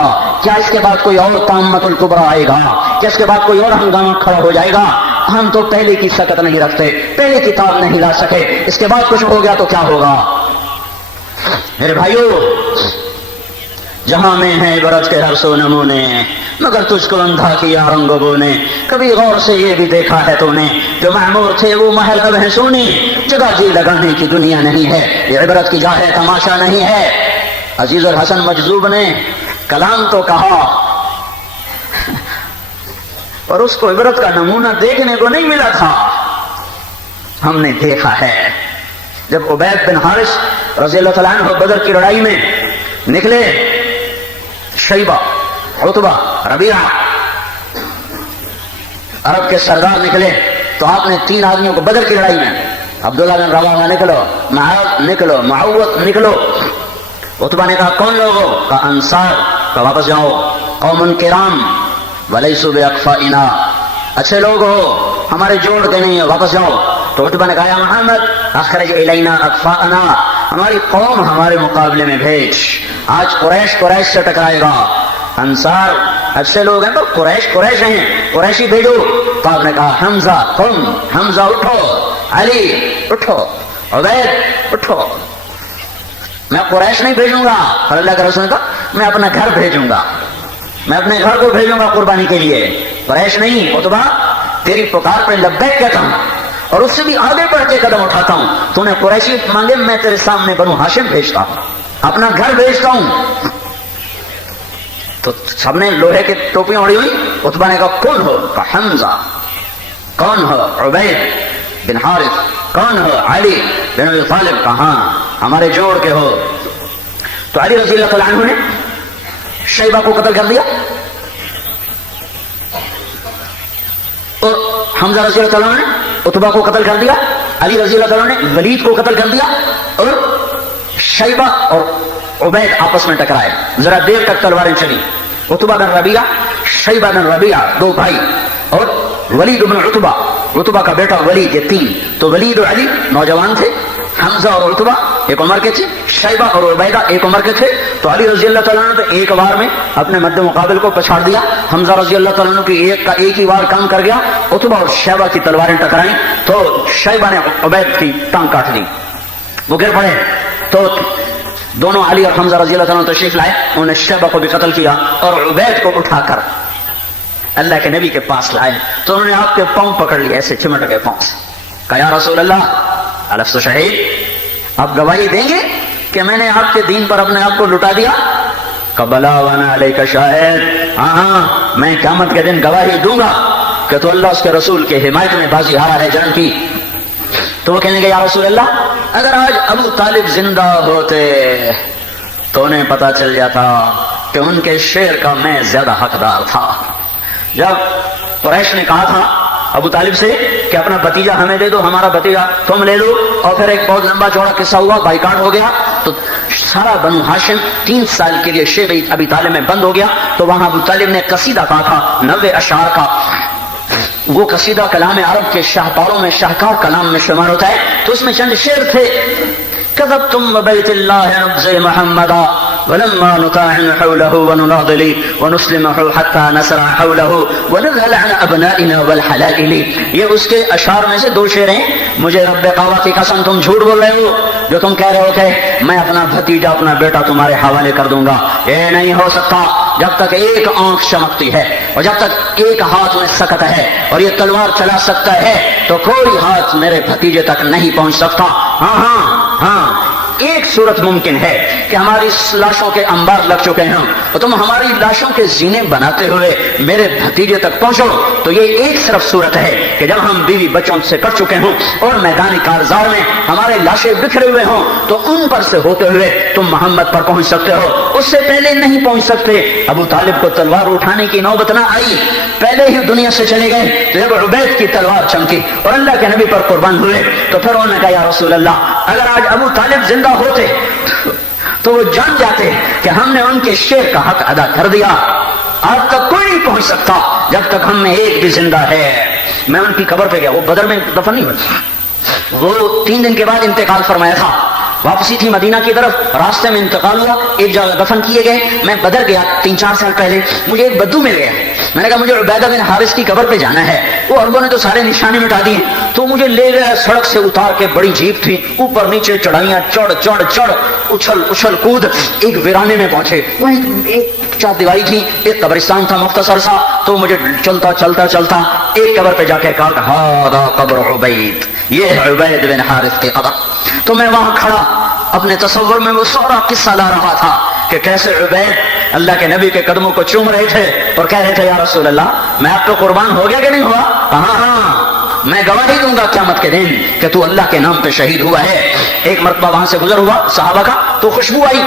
کیا اس کے بعد کوئی اور طامۃ الکبریٰ آئے گا؟ کیا اس کے بعد کوئی اور ہنگامہ کھڑا ہو جائے گا؟ ہم تو پہلے کی سکت نہیں رکھتے، پہلے کتاب نہیں لا سکے، اس کے بعد کچھ ہو گیا تو کیا ہوگا؟ میرے بھائیو، جہاں میں ہے عبرت کے ہر سو نمونے، مگر تجھ کو اندھا کیا رنگ و بو نے، کبھی غور سے یہ بھی دیکھا ہے تو نے، جو معمور تھے وہ محل اب ہے سونی، جگہ جی لگانے کی دنیا نہیں ہے، یہ عبرت کی جا ہے تماشا نہیں ہے۔ عزیز الحسن مجذوب نے کلام تو کہا، اور اس کو عبرت کا نمونہ دیکھنے کو نہیں ملا تھا۔ ہم نے دیکھا ہے جب عبید بن حارث رضی اللہ تعالیٰ عنہ بدر کی لڑائی میں نکلے، شیبہ، عتبہ، ربیعہ عرب کے سردار نکلے، تو آپ نے 3 آدمیوں کو بدر کی لڑائی میں، عبداللہ بن رواحہ نکلو، معاذ نکلو، معوذ نکلو۔ عتبہ نے کہا کون لوگ ہو؟ کہا انصار۔ کہا واپس جاؤ، قوم کرام ولیسوا باکفائنا، اچھے لوگ ہو، ہمارے جوڑ کے نہیں ہو، واپس جاؤ۔ تو عتبہ نے کہا یا محمد اخرج الینا اکفاءنا، ہماری قوم ہمارے مقابلے میں بھیج، آج قریش سے ٹکرائے گا۔ انصار اچھے لوگ ہیں پر قریش ہیں، قریشی بھیجو۔ تو آپ نے کہا حمزہ قم، حمزہ اٹھو، علی اٹھو، عبید اٹھو۔ میں قریش نہیں بھیجوں گا، اور اللہ کے رسول نے کہا میں اپنا گھر بھیجوں گا، میں اپنے گھر کو بھیجوں گا قربانی کے لیے، قریش نہیں۔ عتبہ تیری پکار پہ لبیک کہتا ہوں، اور اس سے بھی آگے بڑھ کے قدم اٹھاتا ہوں، تو نے قریشی مانگے میں تیرے سامنے بنو ہاشم بھیجتا ہوں، اپنا گھر بھیجتا ہوں۔ تو سب نے لوہے کی ٹوپیاں اڑی ہوئی۔ عتبہ نے کہا کون ہو؟ کہا حمزہ۔ کون ہو؟ عبید بن حارث۔ کون ہو؟ علی بن ابی طالب۔ کہاں ہمارے جوڑ کے ہو۔ تو علی رضی اللہ تعالیٰ عنہ نے شیبہ کو قتل کر دیا، اور حمزہ رضی اللہ تعالیٰ عنہ نے عتبہ کو قتل کر دیا، علی رضی اللہ تعالیٰ عنہ نے ولید کو قتل کر دیا، اور شیبہ اور عبید آپس میں ٹکرائے، ذرا دیر تک تلواریں چلی۔ عتبہ بن ربیعہ، شیبہ بن ربیعہ، 2 بھائی، اور ولید بن عتبہ کا بیٹا ولید، یہ 3۔ تو ولید اور علی نوجوان تھے، حمزہ اور عتبہ ایک عمر کے تھے، شیبہ اور عبیدہ ایک عمر کے تھے۔ تو علی رضی اللہ تعالیٰ عنہ نے ایک بار میں اپنے مد مقابل کو پچھاڑ دیا، حمزہ رضی اللہ تعالیٰ عنہ کی ایک ہی بار کام کر گیا، عتبہ اور شیبہ کی تلواریں ٹکرائیں، تو شیبہ نے عبید کی ٹانگ کاٹ لی، وہ گر پڑے۔ تو دونوں علی اور حمزہ رضی اللہ تعالیٰ عنہ تشریف لائے، انہوں نے شیبہ کو بھی قتل کیا، اور عبید کو اٹھا کر اللہ کے نبی کے پاس لائے، تو انہوں نے آپ کے پاؤں پکڑ لیے، ایسے چمٹ گئے پاؤں سے، کہا یا رسول اللہ الست شہید، آپ گواہی دیں گے کہ میں نے آپ کے دین پر اپنے آپ کو لٹا دیا؟ کہا بلا وانا علیک شاہد، ہاں میں قیامت کے دن گواہی دوں گا کہ تو اللہ اس کے رسول کے حمایت میں بازی ہارا ہے جنگ کی۔ تو وہ کہنے لگے یا رسول اللہ اگر آج ابو طالب زندہ ہوتے تو انہیں پتا چل جاتا کہ ان کے شعر کا میں زیادہ حقدار تھا۔ جب قریش نے کہا تھا ابو طالب سے کہ اپنا بھتیجا ہمیں دے دو، ہمارا بھتیجا تم لے لو، اور پھر ایک بہت لمبا چوڑا قصہ ہوا، بائیکاٹ ہو گیا، تو سارا بنو ہاشم 3 سال کے لیے شعر ابی طالب میں بند ہو گیا۔ تو وہاں ابو طالب نے قصیدہ کہا تھا 90 اشعار کا، وہ قصیدہ کلام عرب کے شاہکاروں میں شاہکار کلام میں شمار ہوتا ہے. تو اس میں چند شعر تھے. كذبتم ببيت الله نبز محمدا ولما نطاعن حوله ونناضل ونسلمه حتى نسرع حوله ونذهل عن ابنائنا والحلائل. یہ اس کے اشعار میں سے دو شعر ہیں. مجھے رب کعبہ کی قسم تم جھوٹ بول رہے ہو جو تم کہہ رہے ہو کہ میں اپنا بھتیجا اپنا بیٹا تمہارے حوالے کر دوں گا. یہ نہیں ہو سکتا. جب تک ایک آنکھ چمکتی ہے اور جب تک ایک ہاتھ میں سکت ہے اور یہ تلوار چلا سکتا ہے تو کوئی ہاتھ میرے بھتیجے تک نہیں پہنچ سکتا. ہاں ایک صورت ممکن ہے کہ ہماری لاشوں کے انبار لگ چکے ہیں اور تم ہماری لاشوں کے زینے بناتے ہوئے میرے بھتیجے تک پہنچو. تو یہ ایک صرف صورت ہے کہ جب ہم بیوی بچوں سے کٹ چکے ہوں اور میدانی کارزار میں ہمارے لاشیں بکھرے ہوئے ہوں تو ان پر سے ہوتے ہوئے تم محمد پر پہنچ سکتے ہو. اس سے پہلے نہیں پہنچ سکتے. ابو طالب کو تلوار اٹھانے کی نوبت نہ آئی, پہلے ہی دنیا سے چلے گئے. تو جب عبید کی تلوار چمکی اور اللہ کے نبی پر قربان ہوئے تو پھر انہوں نے کہا یا رسول اللہ, اگر آج ابو طالب زندہ ہوتے تو وہ جان جاتے کہ ہم نے ان کے شعر کا حق ادا کر دیا. آج تک کوئی نہیں پہنچ سکتا جب تک ہم میں ایک بھی زندہ ہے. میں ان کی قبر پہ گیا, وہ بدر میں دفن نہیں ہوئی, وہ 3 دن کے بعد انتقال فرمایا تھا. واپسی تھی مدینہ کی طرف, راستے میں انتقال ہوا, ایک جگہ دفن کیے گئے. میں بدر گیا 3-4 سال پہلے, مجھے ایک بدو مل گیا. میں نے کہا مجھے عبیدہ بن حارث کی قبر پہ جانا ہے. وہ عربوں نے تو سارے نشانے مٹا دیے, تو مجھے لے گیا سڑک سے اتار کے. بڑی جیپ تھی, اوپر نیچے چڑھائیاں, چڑھ اچھل کود, ایک ویرانے میں پہنچے. وہ ایک چار دیواری تھی, ایک قبرستان تھا مختصر سا. تو مجھے چلتا ایک قبر پہ جا کے کہا ہذا قبر عبید, یہ ہے عبید بن حارث کی قبر. تو میں وہاں کھڑا اپنے تصور میں وہ سارا قصہ لا رہا تھا کہ کیسے عبید اللہ کے نبی کے قدموں کو چوم رہے تھے اور کہہ رہے تھے یا رسول اللہ میں آپ کو قربان ہو گیا کہ نہیں ہوا. ہاں میں گواہی دوں گا قیامت کے دن کہ تو اللہ کے نام پہ شہید ہوا ہے. ایک مرتبہ وہاں سے گزر ہوا صحابہ کا, تو خوشبو آئی.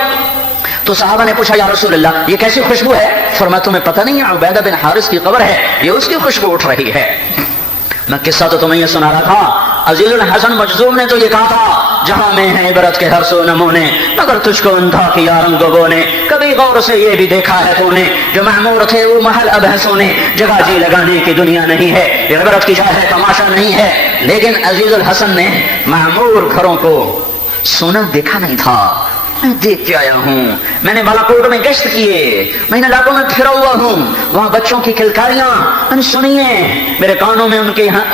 تو صحابہ نے پوچھا یا رسول اللہ یہ کیسی خوشبو ہے؟ فرمایا تمہیں پتہ نہیں ہے عبیدہ بن حارث کی قبر ہے, یہ اس کی خوشبو اٹھ رہی ہے. میں قصہ تو تمہیں یہ سنا رہا تھا. عزیز الحسن مجذوم نے تو یہ کہا تھا جہاں میں ہے عبرت کے ہر سو نمونے, مگر تجھ کو اندھا کیا رنگوں نے. کبھی غور سے یہ بھی دیکھا ہے تو نے جو معمور تھے وہ محل اب ہے سونے. جگہ جی لگانے کی دنیا نہیں ہے, یہ عبرت کی جا ہے تماشا نہیں ہے. لیکن عزیز الحسن نے معمور گھروں کو سونا دیکھا نہیں تھا. میں دیکھ کے آیا ہوں, میں نے بالاکوٹ میں گشت کیے, میں نے علاقوں میں پھرا ہوا ہوں, وہاں بچوں کی کھلکاریاں میں نے سنی ہیں. میرے کانوں میں ان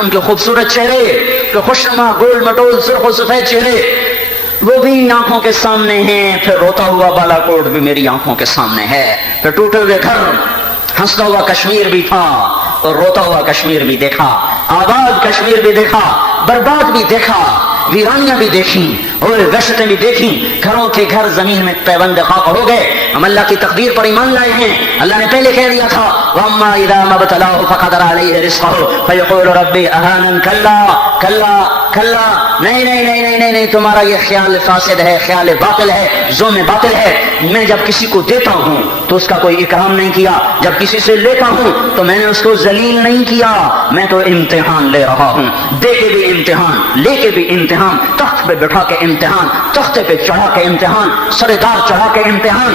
کے خوبصورت چہرے, خوشنما گول مٹول سرخ و سفید چہرے, وہ بھی آنکھوں کے سامنے ہیں. پھر روتا ہوا بالاکوٹ بھی میری آنکھوں کے سامنے ہے. پھر ٹوٹے ہوئے گھر, ہنستا ہوا کشمیر بھی تھا اور روتا ہوا کشمیر بھی دیکھا, آباد کشمیر بھی دیکھا, برباد بھی دیکھا, ویرانیاں بھی دیکھی اور وحشتیں بھی دیکھی. گھروں کے گھر زمین میں پیوند خاک ہو گئے. ہم اللہ کی تقدیر پر ایمان لائے ہیں. اللہ نے پہلے کہہ دیا تھا وَأَمَّا إِذَا مَا ابْتَلَاهُ فَقَدَرَ عَلَيْهِ رِزْقَهُ فَيَقُولُ رَبِّي أَهَانَنِ. کلا نہیں, تمہارا یہ خیال فاسد ہے, خیال باطل ہے, ظلم باطل ہے. میں جب کسی کو دیتا ہوں تو اس کا کوئی اکرام نہیں کیا, جب کسی سے لیتا ہوں تو میں نے اس کو ذلیل نہیں کیا. میں تو امتحان لے رہا ہوں, دے کے بھی امتحان, لے کے بھی امتحان, تخت پہ بٹھا کے امتحان, تختے پہ چڑھا کے امتحان, سردار چڑھا کے امتحان,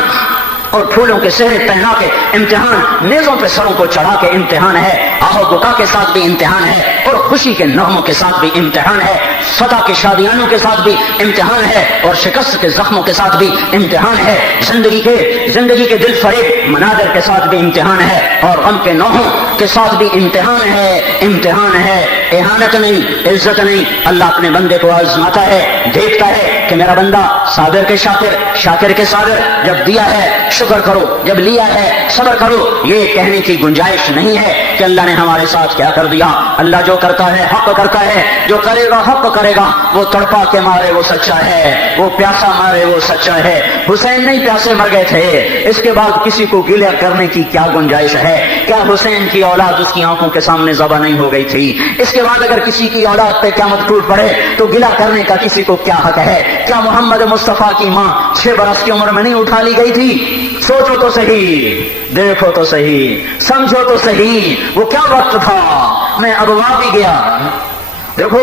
اور پھولوں کے سہرے پہنا کے امتحان, میزوں پہ سروں کو چڑھا کے امتحان ہے. آہو بکا کے ساتھ بھی امتحان ہے اور خوشی کے نغموں کے ساتھ بھی امتحان ہے. فتح کے شادیانوں کے ساتھ بھی امتحان ہے اور شکست کے زخموں کے ساتھ بھی امتحان ہے. زندگی کے دل فریب مناظر کے ساتھ بھی امتحان ہے اور غم کے نوحوں کے ساتھ بھی امتحان ہے. احانت نہیں, عزت نہیں. اللہ اپنے بندے کو آزماتا ہے, دیکھتا ہے کہ میرا بندہ صابر کے شاکر, شاکر کے صابر. جب دیا ہے شکر کرو, جب لیا ہے صبر کرو. یہ کہنے کی گنجائش نہیں ہے کہ اللہ نے ہمارے ساتھ کیا کر دیا. اللہ جو کرتا ہے حق کرتا ہے, جو کرے گا حق کرے گا. وہ تڑپا کے مارے وہ سچا ہے, وہ پیاسا مارے وہ سچا ہے. حسین نہیں پیاسے مر گئے تھے, اس کے بعد کسی کو گلہ کرنے کی کیا گنجائش ہے؟ کیا حسین کی اولاد اس کی آنکھوں کے سامنے ذبح نہیں ہو گئی تھی؟ اس کے بعد اگر کسی کی اولاد پہ قیامت ٹوٹ پڑے تو گلہ کرنے کا کسی کو کیا حق ہے؟ کیا محمد مصطفیٰ کی ماں 6 برس کی عمر میں نہیں اٹھا لی گئی تھی؟ سوچو تو صحیح, دیکھو تو صحیح, سمجھو تو صحیح, وہ کیا وقت تھا. میں ابوا بھی گیا. دیکھو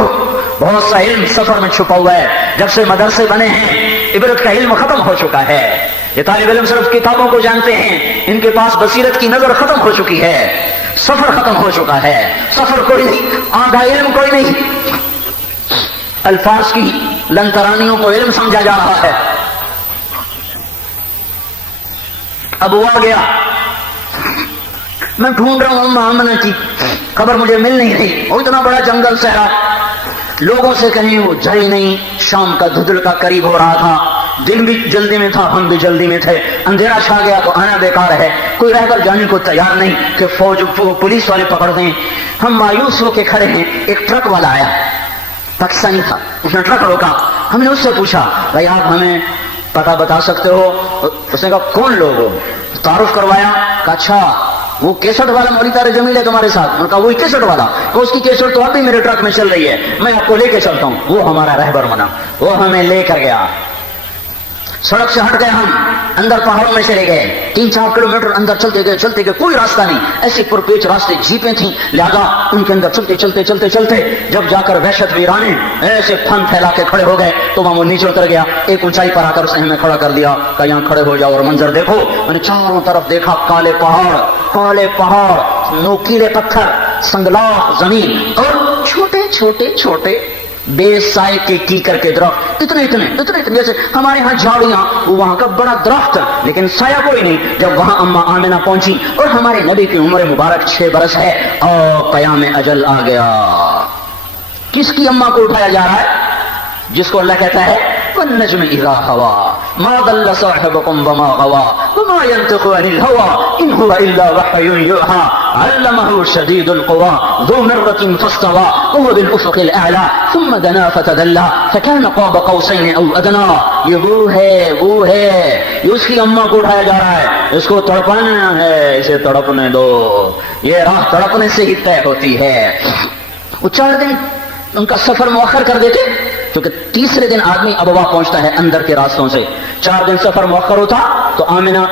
بہت سا علم سفر میں چھپا ہوا ہے. جب سے مدرسے بنے ہیں عبرت کا علم ختم ہو چکا ہے. یہ طالب علم صرف کتابوں کو جانتے ہیں, ان کے پاس بصیرت کی نظر ختم ہو چکی ہے. سفر ختم ہو چکا ہے، سفر کوئی نہیں، آگا علم کوئی نہیں، الفاظ کی لنترانیوں کو علم سمجھا جا رہا ہے۔ اب وہ آ گیا، میں ڈھونڈ رہا ہوں آمنہ کی خبر، مجھے مل نہیں رہی، وہ اتنا بڑا جنگل صحرا، لوگوں سے کہیں وہ جھڑی نہیں، شام کا دھندل کا قریب ہو رہا تھا، دن بھی جلدی میں تھا، ہم بھی جلدی میں تھے، اندھیرا چھا گیا تو آنا بیکار ہے، کوئی رہ کر جانے کو تیار نہیں کہ فوج پولیس والے پکڑ دیں۔ ہم مایوس ہو کے کھڑے ہیں، ایک ٹرک والا آیا، پاکستانی تھا، اس نے ٹرک روکا، ہم نے اس سے پوچھا بھائی آپ ہمیں پتہ بتا سکتے ہو؟ اس نے کہا کون لوگ ہو؟ تعارف کروایا، کہا اچھا وہ کیسٹ والا مولوی طارق جمیل ہے تمہارے ساتھ؟ میں نے کہا وہی کیسٹ والا، اس کی کیسٹ تو اب بھی میرے ٹرک میں چل رہی ہے، میں آپ کو لے کے چلتا ہوں۔ وہ ہمارا رہبر بنا، وہ ہمیں لے کر گیا، سڑک سے ہٹ گئے، ہم اندر پہاڑوں میں چلے گئے، 3-4 کلومیٹر اندر چلتے گئے، کوئی راستہ نہیں، ایسے پرپیچ راستے، جیپیں تھیں، لہذا ان کے اندر چلتے جب جا کر وحشت ویرانے ایسے پھن پھیلا کے کھڑے ہو گئے تو وہاں وہ نیچے اتر گیا، ایک اونچائی پر آ کر اس نے ہمیں کھڑا کر دیا، کہ یہاں کھڑے ہو جاؤ اور منظر دیکھو۔ میں نے چاروں طرف دیکھا، کالے پہاڑ، نوکیلے پتھر، سنگلاخ زمین، اور چھوٹے بے سائے کے کیکر کے درخت، اتنے جیسے ہمارے ہاں جھاڑیاں، وہاں کا بڑا درخت لیکن سایہ کوئی نہیں۔ جب وہاں اما آمنہ پہنچی اور ہمارے نبی کی عمر مبارک 6 برس ہے اور قیام اجل آ گیا۔ کس کی اما کو اٹھایا جا رہا ہے؟ جس کو اللہ کہتا ہے والنجم اذا هوى ما ضل صاحبكم وما غوى وما ينطق عن الهوى ان هو الا وحي يوحى علمه شديد القوى ذو مرة فاستوى وهو بالافق الاعلى ثم دنا فتدلى فكان قاب قوسين او ادنى۔ یہ وہ ہے یہ اس کی اماں کو اٹھایا جا رہا ہے، اس کو تڑپانا ہے، اسے تڑپنے دو، یہ راہ تڑپنے سے ہی طے ہوتی ہے۔ وہ 4 دن ان کا سفر مؤخر کر دیتے، کیونکہ تیسرے دن آدمی ابوا پہنچتا ہے اندر کے راستوں سے، 4 دن سفر مؤخر ہوتا تو آمنہ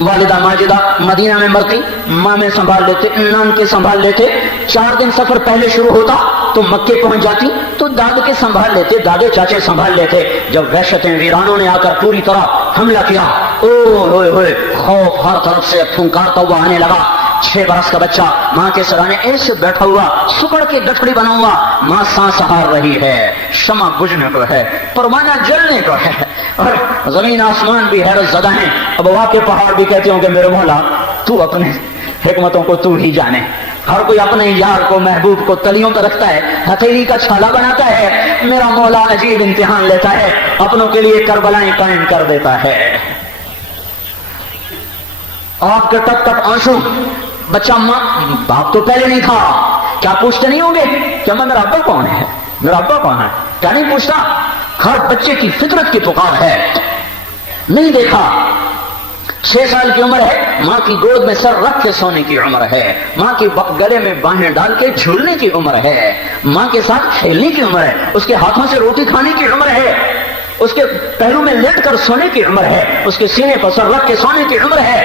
والدہ ماجدہ مدینہ میں مرتی، ماں میں سنبھال لیتے، نان کے سنبھال لیتے، 4 دن سفر پہلے شروع ہوتا تو مکے پہنچ جاتی تو داد کے سنبھال لیتے، دادے چاچے سنبھال لیتے۔ جب وحشتیں ویرانوں نے آ کر پوری طرح حملہ کیا، ہوئے خوف ہر طرف سے پھنکارتا ہوا آنے لگا۔ 6 برس کا بچہ ماں کے سرانے ایسے بیٹھا ہوا، سکڑ کے گٹھڑی بنا ہوا، ماں سانس ہار رہی ہے، شمع بجھنے کو ہے، پروانہ جلنے کو ہے، اور زمین آسمان بھی حیرت زدہ ہیں۔ اب واقع پہاڑ بھی کہتے ہوں کہ میرے مولا تو اپنے حکمتوں کو تو ہی جانے، ہر کوئی اپنے یار کو محبوب کو تلیوں پہ رکھتا ہے، ہتھیلی کا چھالا بناتا ہے، میرا مولا عجیب امتحان لیتا ہے، اپنوں کے لیے کربلائیں قائم کر دیتا ہے۔ آپ کے ٹپ ٹپ آنسو، بچہ ماں باپ تو پہلے نہیں تھا، کیا پوچھتے نہیں ہوں گے کہ میرا ابا کون ہے، میرا ابا کون ہے؟ کیا نہیں پوچھتا؟ ہر بچے کی فطرت کی پکار ہے۔ نہیں دیکھا 6 سال کی عمر ہے، ماں کی گود میں سر رکھ کے سونے کی عمر ہے، ماں کے گلے میں باہیں ڈال کے جھولنے کی عمر ہے، ماں کے ساتھ کھیلنے کی عمر ہے، اس کے ہاتھوں سے روٹی کھانے کی عمر ہے، اس کے پہلو میں لیٹ کر سونے کی عمر ہے، اس کے سینے پر سر رکھ کے سونے کی عمر ہے،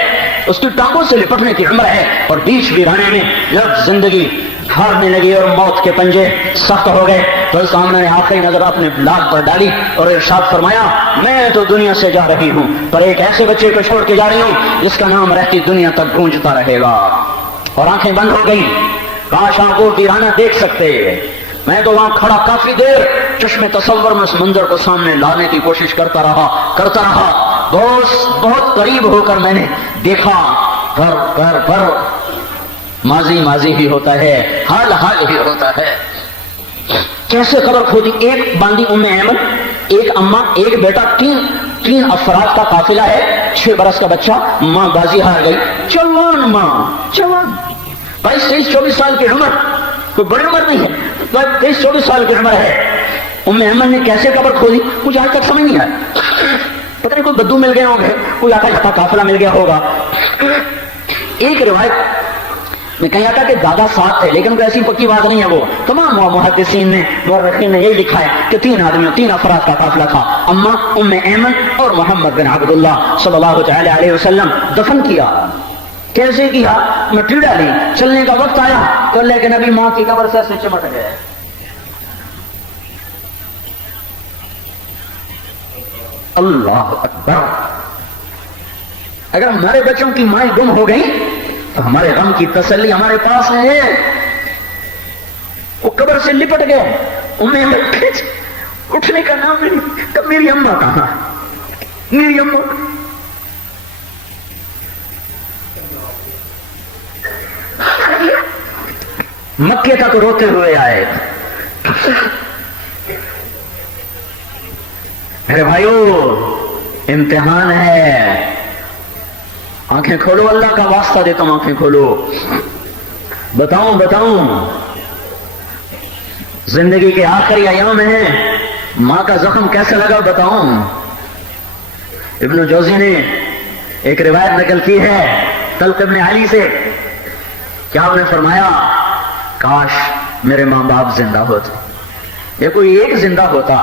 اس کی ٹانگوں سے لپٹنے کی عمر ہے۔ اور بیچ ویرانے میں جب زندگی ہارنے لگی اور موت کے پنجے سخت ہو گئے تو سامنے نے آخری نظر اپنے لاد پر ڈالی اور ارشاد فرمایا میں تو دنیا سے جا رہی ہوں پر ایک ایسے بچے کو چھوڑ کے جا رہی ہوں جس کا نام رہتی دنیا تک گونجتا رہے گا۔ اور آنکھیں بند ہو گئی، کاش آپ کو ویرانہ دیکھ سکتے۔ میں تو وہاں کھڑا کافی دیر چشم تصور میں اس منظر کو سامنے لانے کی کوشش کرتا رہا، بہت قریب ہو کر میں نے دیکھا، پر ماضی ہی ہوتا ہے، حال ہی ہوتا ہے۔ کیسے خبر کھودی؟ ایک باندھی ام ایمن، ایک اماں، ایک بیٹا، تین افراد کا قافلہ ہے، 6 برس کا بچہ، ماں بازی ہار گئی، جوان ماں، جوان 22-23-24 سال کی عمر، کوئی بڑی عمر نہیں ہے، 23-24 سال کی عمر ہے۔ ام ایمن نے کیسے خبر کھودی مجھے آج تک سمجھ نہیں آیا، پتہ نہیں کوئی بدو مل گئے ہوں گے، کوئی آتا جاتا قافلہ مل گیا ہوگا۔ ایک روایت میں کہیں آتا کہ دادا ساتھ تھے، لیکن کوئی ایسی پکی بات نہیں ہے، وہ تمام محدثین نے مورخین نے یہی لکھا ہے کہ 3 افراد کا قافلہ تھا، اماں، ام ایمن اور محمد بن عبداللہ صلی اللہ تعالی علیہ وسلم۔ دفن کیا کیسے کیا؟ مٹی ڈالی، چلنے کا وقت آیا تو اللہ کے نبی ماں کی قبر سے ایسے چمٹ گئے۔ اللہ اکبر! اگر ہمارے بچوں کی مائیں گم ہو گئی تو ہمارے غم کی تسلی ہمارے پاس ہے. وہ قبر سے لپٹ گئے, انہیں اٹھنے کا نام نہیں. کب میری اماں کہاں, میری اماں مکے تک روتے ہوئے آئے. میرے بھائیو امتحان ہے, آنکھیں کھولو, اللہ کا واسطہ دیتا ہوں آنکھیں کھولو. بتاؤں زندگی کے آخری ایام ہیں, ماں کا زخم کیسے لگا بتاؤں. ابن جوزی نے ایک روایت نقل کی ہے طلق ابن علی سے, کیا انہوں نے فرمایا کاش میرے ماں باپ زندہ ہوتے, یا کوئی ایک زندہ ہوتا,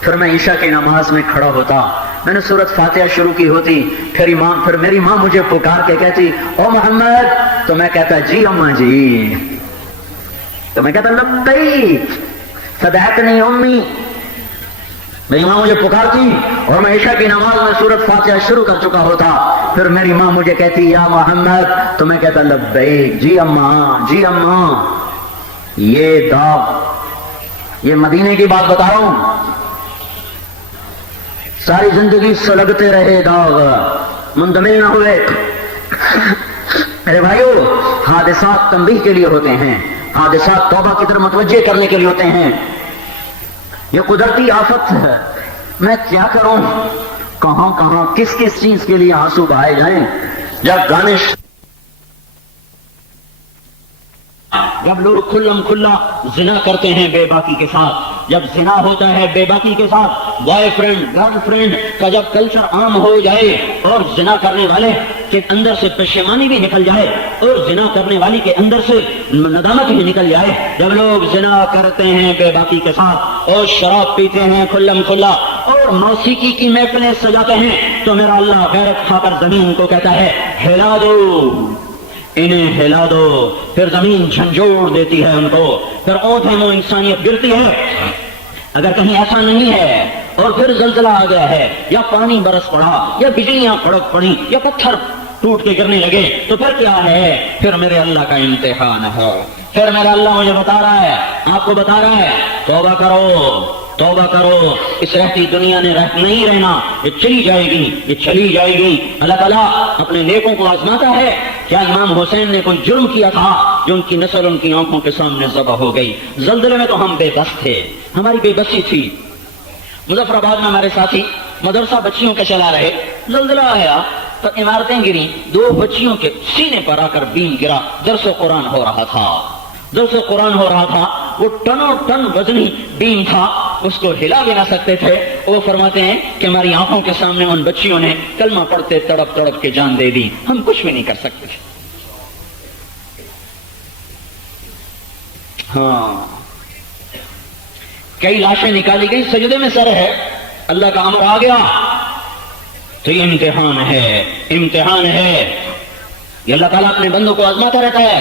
پھر میں عشاء کی نماز میں کھڑا ہوتا, میں نے سورۃ فاتحہ شروع کی ہوتی, پھر میری ماں مجھے پکار کے کہتی او محمد, تو میں کہتا جی اماں جی, تو میں کہتا لبیک صدقتنی امی. میری ماں مجھے پکارتی اور میں عشاء کی نماز میں سورۃ فاتحہ شروع کر چکا ہوتا, پھر میری ماں مجھے کہتی یا محمد, تو میں کہتا لبیک جی اماں جی اماں. یہ داغ, یہ مدینے کی بات بتا رہا ہوں, ساری زندگی سلگتے رہے داغ, منتمل نہ ہوئے. میرے بھائیو حادثات تنبیہ کے لیے ہوتے ہیں, حادثات توبہ کی طرف متوجہ کرنے کے لیے ہوتے ہیں. یہ قدرتی آفت ہے, میں کیا کروں, کہاں کس چیز کے لیے آنسو بہائے جائیں. جب لوگ کھلم کھلا زنا کرتے ہیں بے باکی کے ساتھ, جب زنا ہوتا ہے بے باکی کے ساتھ, بوائے فرینڈ گرل فرینڈ کا جب کلچر عام ہو جائے اور زنا کرنے والے کے اندر سے پشیمانی بھی نکل جائے اور زنا کرنے والی کے اندر سے ندامت بھی نکل جائے, جب لوگ زنا کرتے ہیں بے باکی کے ساتھ اور شراب پیتے ہیں کھلم کھلا اور موسیقی کی محفلیں سجاتے ہیں, تو میرا اللہ غیرت کھا کر زمین کو کہتا ہے ہلا دو, انہیں ہلا دو. پھر زمین جھنجھوڑ دیتی ہے ان کو, پھر اونٹیں منہ انسانیت گرتی ہے. اگر کہیں ایسا نہیں ہے اور پھر زلزلہ آ گیا ہے, یا پانی برس پڑا, یا بجلیاں کڑک پڑی, یا پتھر ٹوٹ کے گرنے لگے, تو پھر کیا ہے, پھر میرے اللہ کا امتحان ہے. پھر میرا اللہ مجھے بتا رہا ہے, آپ کو بتا رہا ہے توبہ کرو توبہ کرو. اس رہتی دنیا نے نہیں رہنا, یہ چلی جائے گی, یہ چلی جائے گی. اللہ تعالیٰ اپنے نیکوں کو آزماتا ہے. کیا امام حسین نے کوئی جرم کیا تھا جو ان کی نسل ان کی آنکھوں کے سامنے ذبح ہو گئی؟ زلزلے میں تو ہم بے بس تھے, ہماری بے بسی تھی. مظفر آباد میں ہمارے ساتھی مدرسہ بچیوں کے چلا رہے, زلزلہ آیا تو عمارتیں گری, 2 بچیوں کے سینے پر آ کر بیم گرا. درس قرآن ہو رہا تھا, وہ ٹنوں ٹن وزنی بیم تھا, اس کو ہلا بھی نہ سکتے تھے. وہ فرماتے ہیں کہ ہماری آنکھوں کے سامنے ان بچیوں نے کلمہ پڑھتے تڑپ تڑپ کے جان دے دی, ہم کچھ بھی نہیں کر سکتے تھے. ہاں, کئی لاشیں نکالی گئی, سجدے میں سر ہے, اللہ کا امر آ گیا, تو یہ امتحان ہے. یہ اللہ تعالیٰ اپنے بندوں کو آزماتا رہتا ہے.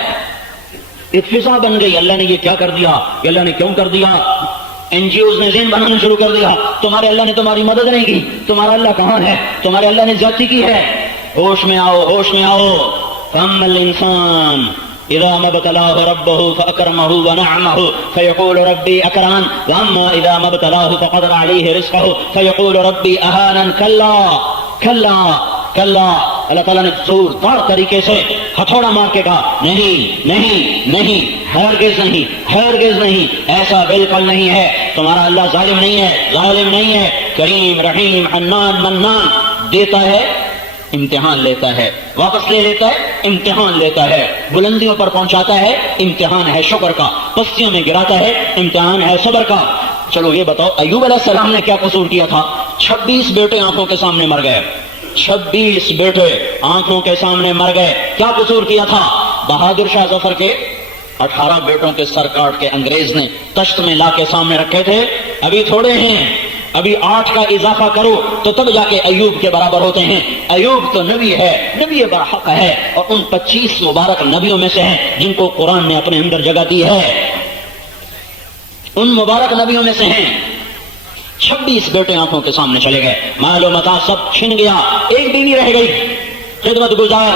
ایک فضا بن گئی, اللہ نے یہ کیا کر دیا, یہ اللہ نے کیوں کر دیا. NGOs نے ذہن بنانا شروع کر دیا, تمہارے اللہ نے تمہاری مدد نہیں کی, تمہارا اللہ کہاں ہے, تمہارے اللہ نے زیادتی کی ہے. ہوش میں آؤ. فَأَمَّا الْإِنسَانُ إِذَا مَا ابْتَلَاهُ رَبُّهُ فَأَكْرَمَهُ وَنَعَّمَهُ فَيَقُولُ رَبِّي أَكْرَمَنِ وَأَمَّا إِذَا مَا ابْتَلَاهُ فَقَدَرَ عَلَيْهِ رِزْقَهُ فَيَقُولُ رَبِّي أَهَانَنِ. کلا. اللہ تعالیٰ نے زوردار طریقے سے ہتھوڑا مار کے کہا نہیں, ہرگز نہیں, ایسا بالکل نہیں ہے. تمہارا اللہ ظالم نہیں ہے, کریم رحیم حنان منان, دیتا ہے امتحان لیتا ہے, واپس لے لیتا ہے امتحان لیتا ہے, بلندیوں پر پہنچاتا ہے امتحان ہے شکر کا, پستیوں میں گراتا ہے امتحان ہے صبر کا. چلو یہ بتاؤ ایوب علیہ السلام نے کیا قصور کیا تھا؟ 26 بیٹے آنکھوں کے سامنے مر گئے, 26 بیٹے آنکھوں کے سامنے مر گئے. کیا قصور کیا تھا؟ بہادر شاہ ظفر کے 18 بیٹوں کے سر کاٹ کے انگریز نے تشت میں لا کے سامنے رکھے تھے. ابھی تھوڑے ہیں, ابھی 8 کا اضافہ کرو تو تب جا کے ایوب کے برابر ہوتے ہیں. ایوب تو نبی ہے, نبی برحق ہے, اور ان 25 مبارک نبیوں میں سے ہیں جن کو قرآن نے اپنے اندر جگہ دی ہے. ان مبارک نبیوں میں سے ہیں. 26 بیٹے آنکھوں کے سامنے چلے گئے, مال و متا سب چھن گیا, ایک بیوی رہ گئی خدمت گزار,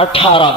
18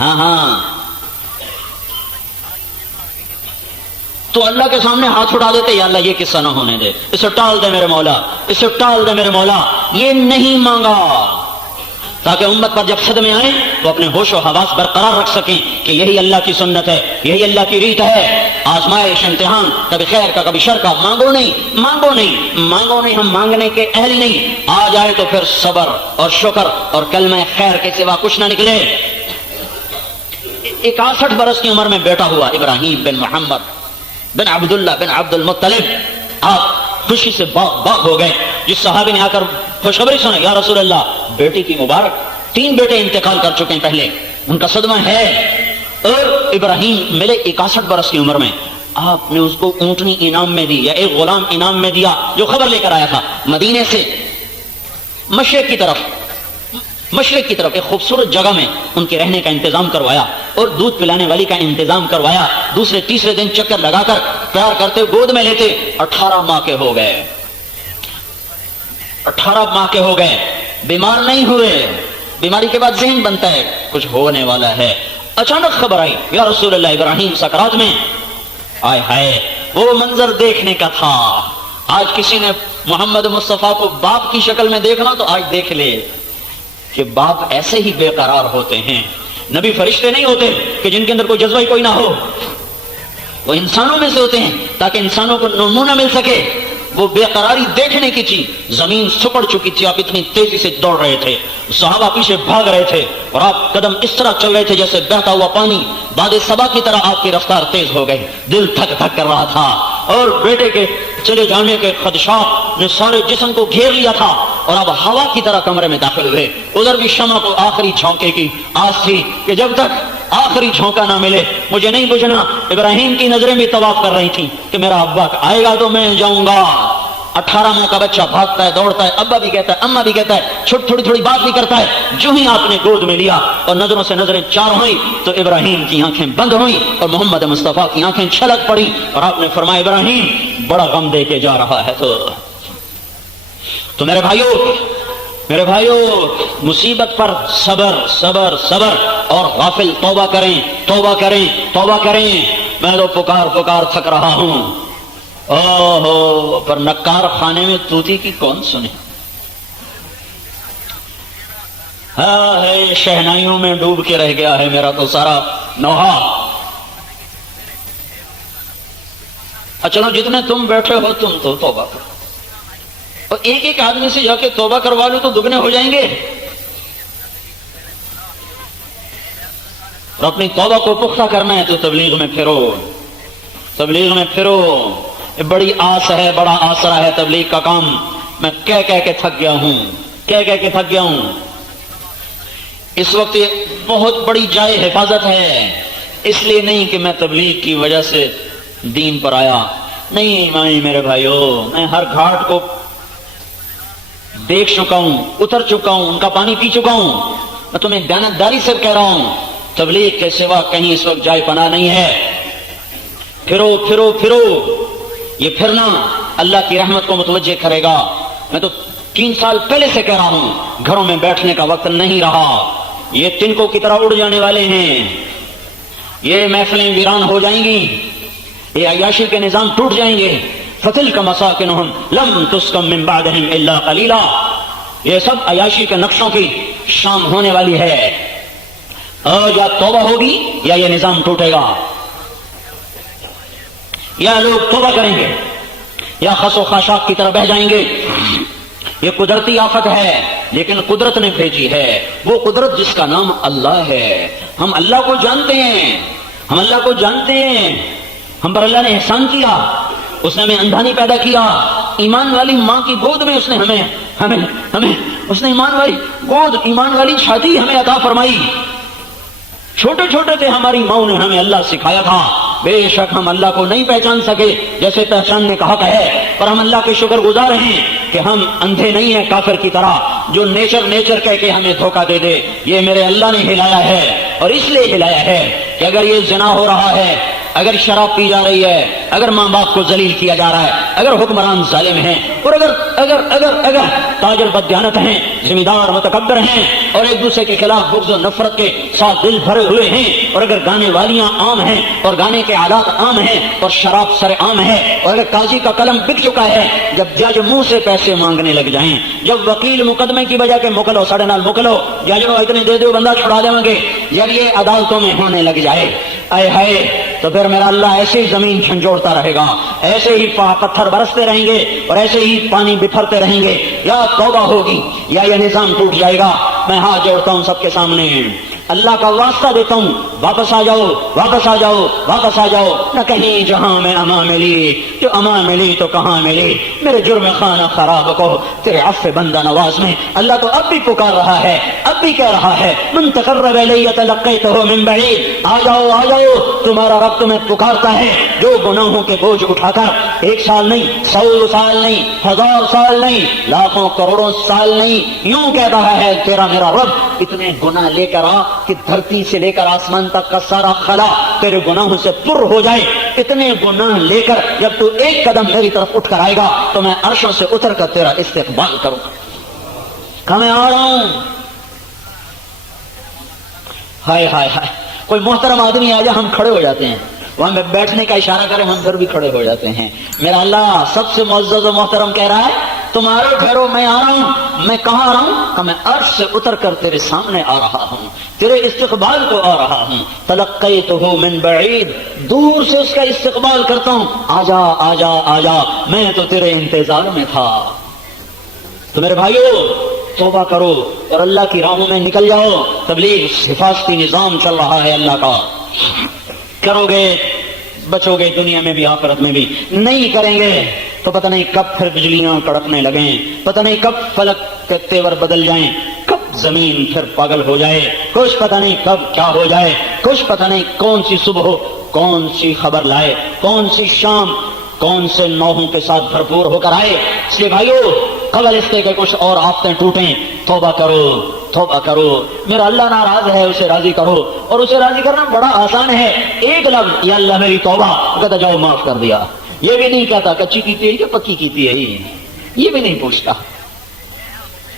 ہاں ہاں، تو اللہ کے سامنے ہاتھ اٹھا دیتے، یا اللہ یہ قصہ نہ ہونے دے، اسے ٹال دے میرے مولا، اسے ٹال دے میرے مولا. یہ نہیں مانگا تاکہ امت پر جب صدمے آئیں تو اپنے ہوش و حواس برقرار رکھ سکیں کہ یہی اللہ کی سنت ہے، یہی اللہ کی ریت ہے. آزمائش، امتحان، کبھی خیر کا کبھی شر کا، مانگو نہیں مانگو نہیں مانگو نہیں، ہم مانگنے کے اہل نہیں. آ جائے تو پھر صبر اور شکر اور کلمہ خیر کے سوا کچھ نہ نکلے. 61 برس کی عمر میں بیٹا ہوا ابراہیم بن محمد بن عبداللہ بن عبد المطلب. آپ خوشی سے باغ باغ ہو گئے. جس صحابی نے آ کر خوشخبری سنی، یا رسول اللہ بیٹی کی مبارک، 3 بیٹے انتقال کر چکے ہیں پہلے، ان کا صدمہ ہے. اور ابراہیم ملے 61 برس کی عمر میں. آپ نے اس کو اونٹنی انعام میں دی، یا ایک غلام انعام میں دیا جو خبر لے کر آیا تھا مدینے سے مشرق کی طرف ایک خوبصورت جگہ میں ان کے رہنے کا انتظام کروایا اور دودھ پلانے والی کا انتظام کروایا. دوسرے تیسرے دن چکر لگا کر پیار کرتے گود میں لیتے. 18 ماہ کے ہو گئے، 18 ماہ کے ہو گئے، بیمار نہیں ہوئے. بیماری کے بعد ذہن بنتا ہے کچھ ہونے والا ہے. اچانک خبر آئی، یا رسول اللہ ابراہیم سکرات میں. آئے ہائے، وہ منظر دیکھنے کا تھا. آج کسی نے محمد مصطفیٰ کو باپ کی شکل میں دیکھنا تو آج دیکھ لے کہ باپ ایسے ہی بے قرار ہوتے ہیں. نبی فرشتے نہیں ہوتے کہ جن کے اندر کوئی جذبہ ہی کوئی نہ ہو، وہ انسانوں میں سے ہوتے ہیں تاکہ انسانوں کو نمونہ مل سکے. وہ بے قراری دیکھنے کی تھی. زمین سکڑ چکی تھی، آپ اتنی تیزی سے دوڑ رہے تھے، صحابہ پیچھے بھاگ رہے تھے، اور آپ قدم اس طرح چل رہے تھے جیسے بہتا ہوا پانی. باد صبا کی طرح آپ کی رفتار تیز ہو گئی. دل تھک تھک کر رہا تھا، اور بیٹے کے چلے جانے کے خدشات نے سارے جسم کو گھیر لیا تھا. اور اب ہوا کی طرح کمرے میں داخل ہوئے. ادھر بھی شمع کو آخری جھونکے کی آس تھی کہ جب تک آخری جھونکا نہ ملے مجھے نہیں بجھنا. ابراہیم کی نظریں بھی طواف کر رہی تھیں کہ میرا ابا آئے گا تو میں جاؤں گا. 18 ماہ کا بچہ بھاگتا ہے، دوڑتا ہے، ابا بھی کہتا ہے، اماں بھی کہتا ہے، تھوڑی تھوڑی بات بھی کرتا ہے. جو ہی آپ نے گود میں لیا اور نظروں سے نظریں چار ہوئیں تو ابراہیم کی آنکھیں بند ہوئیں اور محمد مصطفیٰ کی آنکھیں چھلک پڑی. اور آپ نے فرمایا ابراہیم بڑا غم دے کے جا رہا ہے. تو میرے بھائیوں مصیبت پر صبر صبر صبر، اور غافل توبہ کریں. میں تو پکار تھک رہا ہوں. اوہو، پر نکار خانے میں طوطی کی کون سنے. ہاں ہے، شہنائیوں میں ڈوب کے رہ گیا ہے میرا تو سارا نوحہ. چلو جتنے تم بیٹھے ہو تم تو توبہ کرو، اور ایک آدمی سے جا کے توبہ کروا لو تو دگنے ہو جائیں گے. اور اپنی توبہ کو پختہ کرنا ہے تو تبلیغ میں پھرو. بڑی آس ہے، بڑا آسرا ہے تبلیغ کا کام. میں کہہ کے تھک گیا ہوں. اس وقت یہ بہت بڑی جائے حفاظت ہے. اس لیے نہیں کہ میں تبلیغ کی وجہ سے دین پر آیا، نہیں میرے بھائیوں، میں ہر گھاٹ کو دیکھ چکا ہوں، اتر چکا ہوں، ان کا پانی پی چکا ہوں. میں تمہیں دیانتداری سے کہہ رہا ہوں، تبلیغ کے سوا کہیں اس وقت جائے پناہ نہیں ہے. پھرو. یہ پھرنا اللہ کی رحمت کو متوجہ کرے گا. میں تو 3 سال پہلے سے کہہ رہا ہوں، گھروں میں بیٹھنے کا وقت نہیں رہا. یہ تنکوں کی طرح اڑ جانے والے ہیں. یہ محفلیں ویران ہو جائیں گی، یہ عیاشی کے نظام ٹوٹ جائیں گے. فَتِلْكَ مَسَاكِنُهُمْ لَمْ تُسْكَنْ مِنْ بَعْدِهِمْ إِلَّا قَلِيلًا. یہ سب عیاشی کے نقشوں کی شام ہونے والی ہے. اور یا توبہ ہوگی یا یہ نظام ٹوٹے گا. یا لوگ توبہ کریں گے یا خس و خاشاک کی طرح بہ جائیں گے. یہ قدرتی آفت ہے، لیکن قدرت نے بھیجی ہے. وہ قدرت جس کا نام اللہ ہے. ہم اللہ کو جانتے ہیں. ہم پر اللہ نے احسان کیا. اس نے ہمیں اندھا نہیں پیدا کیا. ایمان والی ماں کی گود میں اس نے ہمیں اس نے ایمان والی چھاتی ہمیں عطا فرمائی. چھوٹے تھے ہماری ماں نے ہمیں اللہ سکھایا تھا. بے شک ہم اللہ کو نہیں پہچان سکے جیسے پہچاننے کا حق ہے، پر ہم اللہ کے شکر گزار ہیں کہ ہم اندھے نہیں ہیں کافر کی طرح جو نیچر کہہ کے ہمیں دھوکہ دے دے. یہ میرے اللہ نے ہلایا ہے، اور اس لیے ہلایا ہے کہ اگر یہ زنا ہو رہا ہے اگر شراب پی جا رہی ہے، اگر ماں باپ کو ذلیل کیا جا رہا ہے، اگر حکمران ظالم ہیں، اور اگر تاجر بددیانت ہیں، ذمہ دار متکبر ہیں، اور ایک دوسرے کے خلاف بغض و نفرت کے ساتھ دل بھرے ہوئے ہیں، اور اگر گانے والیاں عام ہیں اور گانے کے آلات عام ہیں اور شراب سر عام ہے، اور اگر قاضی کا قلم بک چکا ہے، جب جج منہ سے پیسے مانگنے لگ جائیں، جب وکیل مقدمے کی وجہ کے مکلو ساڑھے نال مکلو جج نو اتنے دے دو بندہ چھڑا دیں گے، جب یہ عدالتوں میں ہونے لگ جائے، اے ہے تو پھر میرا اللہ ایسے ہی زمین جھنجھوڑتا رہے گا، ایسے ہی پتھر برستے رہیں گے اور ایسے ہی پانی بکھرتے رہیں گے، یا توبہ ہوگی یا یہ نظام ٹوٹ جائے گا۔ میں ہاتھ جوڑتا ہوں سب کے سامنے، اللہ کا واسطہ دیتا ہوں، واپس آ جاؤ، واپس آ جاؤ، واپس آ جاؤ، نہ کہیں جہاں میں امان ملی، جو امان ملی تو کہاں ملی، میرے جرم خانہ خراب کو تیرے عفو بندہ نواز میں۔ اللہ تو اب بھی پکار رہا ہے، اب بھی کہہ رہا ہے، من تقرب الی تلقیتہ من بعید، آ جاؤ آ جاؤ، تمہارا رب تمہیں پکارتا ہے، جو گناہوں کے بوجھ اٹھا کر 1 سال نہیں، 100 سال نہیں، 1000 سال نہیں، لاکھوں کروڑوں سال نہیں، یوں کہہ رہا ہے تیرا میرا رب، اتنے گناہ لے کر آ کہ دھرتی سے لے کر آسمان تک کا سارا خلا تیرے گناہوں سے پر ہو جائے، اتنے گناہ لے کر جب تو ایک قدم میری طرف اٹھ کر آئے گا تو میں عرشوں سے اتر کر تیرا استقبال کروں گا، کہ میں آ رہا ہوں۔ ہائے ہائے ہائے، کوئی محترم آدمی آ جائے ہم کھڑے ہو جاتے ہیں، وہاں میں بیٹھنے کا اشارہ کریں ہم پھر بھی کھڑے ہو جاتے ہیں۔ میرا اللہ سب سے معزز و محترم کہہ رہا ہے تمہارے ٹھہرو، میں آ رہا ہوں۔ میں کہاں آ رہا ہوں؟ کہ میں عرش سے اتر کر تیرے سامنے آ رہا ہوں، تیرے استقبال کو آ رہا ہوں۔ تلقیتہ من بعید، دور سے اس کا استقبال کرتا ہوں، آ جا آ جا آ جا، میں تو تیرے انتظار میں تھا۔ تو میرے بھائیو توبہ کرو اور اللہ کی راہوں میں نکل جاؤ، تبلیغ حفاظتی نظام چل رہا ہے اللہ کا، کرو گے بچو گے دنیا میں بھی آخرت میں بھی، نہیں کریں گے تو پتہ نہیں کب پھر بجلیاں کڑکنے لگیں، پتہ نہیں کب فلک کے تیور بدل جائیں، کب زمین پھر پاگل ہو جائے، کچھ پتہ نہیں کب کیا ہو جائے، کچھ پتہ نہیں کون سی صبح ہو، کون سی خبر لائے، کون سی شام کون سے نوحوں کے ساتھ بھرپور ہو کر آئے۔ اس لیے بھائیو قبل اس کے کچھ اور آفتیں ٹوٹیں، توبہ کرو توبہ کرو، میرا اللہ ناراض ہے اسے راضی کرو، اور اسے راضی کرنا بڑا آسان ہے، ایک لفظ یا اللہ میری توبہ، کہتا جاؤ معاف کر دیا۔ یہ بھی نہیں کہتا کچی کیتی ہے یا پکی کیتی ہے، یہ بھی نہیں پوچھتا،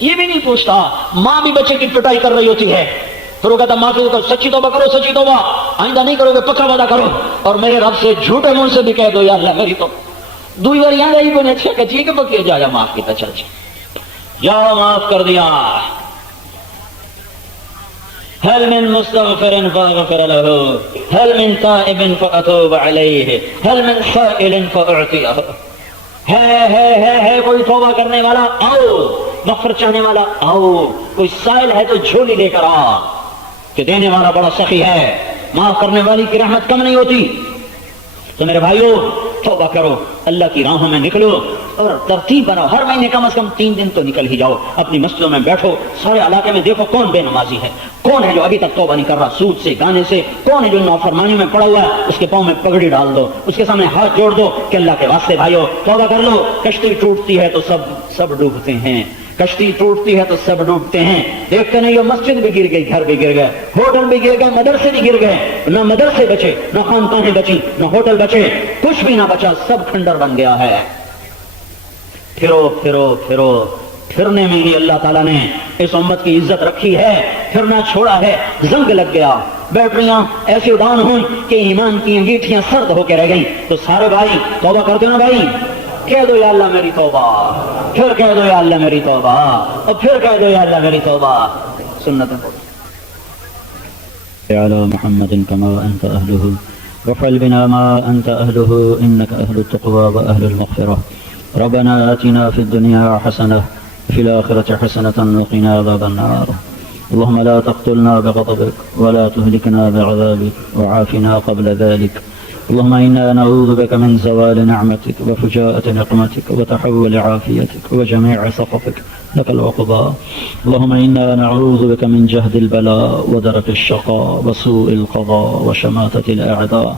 یہ بھی نہیں پوچھتا۔ ماں بھی بچے کی پٹائی کر رہی ہوتی ہے، پھر وہ کہتا معافی کرو، سچی توبہ کرو، سچی توبہ، آئندہ نہیں کرو گے، پکا وعدہ کرو، اور میرے رب سے جھوٹے منہ سے بھی کہہ دو یا اللہ میری تو دوئی بار یہاں رہی بنے اچھا کچی کہ پکی جا معاف کیتا، چل جاؤ معاف کر دیا۔ هل من مستغفر فاغفر له، هل من تائب فاتوب عليه، هل من سائل فاعطيه، ہے کوئی توبہ کرنے والا آؤ، مغفرت چاہنے والا آؤ، کوئی سائل ہے تو جھولی لے کر آ، کہ دینے والا بڑا سخی ہے، معاف کرنے والی کی رحمت کم نہیں ہوتی۔ تو میرے بھائیو توبہ کرو، اللہ کی راہوں میں نکلو اور ترتیب بناؤ، ہر مہینے کم از کم 3 دن تو نکل ہی جاؤ، اپنی مسجدوں میں بیٹھو، سارے علاقے میں دیکھو کون بے نمازی ہے، کون ہے جو ابھی تک توبہ نہیں کر رہا سود سے گانے سے، کون ہے جو نافرمانیوں میں پڑا ہوا ہے، اس کے پاؤں میں پگڑی ڈال دو، اس کے سامنے ہاتھ جوڑ دو کہ اللہ کے واسطے بھائیو توبہ کر لو۔ کشتی ٹوٹتی ہے تو سب ڈوبتے ہیں، کشتی ٹوٹتی ہے تو سب ڈوبتے ہیں، دیکھتے نہیں ہو مسجد بھی گر گئی، گھر بھی گر گئے، ہوٹل بھی گر گئے، مدرسے بھی گر گئے، نہ مدرسے بچے، نہ خانقاہیں بچی، نہ ہوٹل بچے، کچھ بھی نہ بچا، سب کھنڈر بن گیا ہے۔ پھرو پھرو پھرو، پھرنے میں ہی اللہ تعالیٰ نے اس امت کی عزت رکھی ہے، پھرنا چھوڑا ہے، زنگ لگ گیا، بیٹریاں ایسی اڑان ہوئی کہ ایمان کی انگیٹھیاں سرد ہو کے رہ گئیں۔ تو سارے بھائی توبہ کر دو نا بھائی، کہہ دو یا اللہ میری توبہ، پھر کہہ دو یا اللہ میری توبہ، اور پھر کہہ دو یا اللہ میری توبہ۔ سنت على محمد كما أنت أهله وافعل بنا ما أنت أهله إنك أهل التقوى وأهل المغفرة. ربنا آتنا في الدنيا حسنة وفي الآخرة حسنة وقنا عذاب النار. اللهم لا تقتلنا بغضبك ولا تهلكنا بعذابك وعافنا قبل ذلك. اللهم إنا نعوذ بك من زوال نعمتك وفجاءة نقمتك وتحول عافيتك وجميع سخطك لك العقبى. اللهم إنا نعوذ بك من جهد البلاء ودرك الشقاء وسوء القضاء وشماتة الأعداء.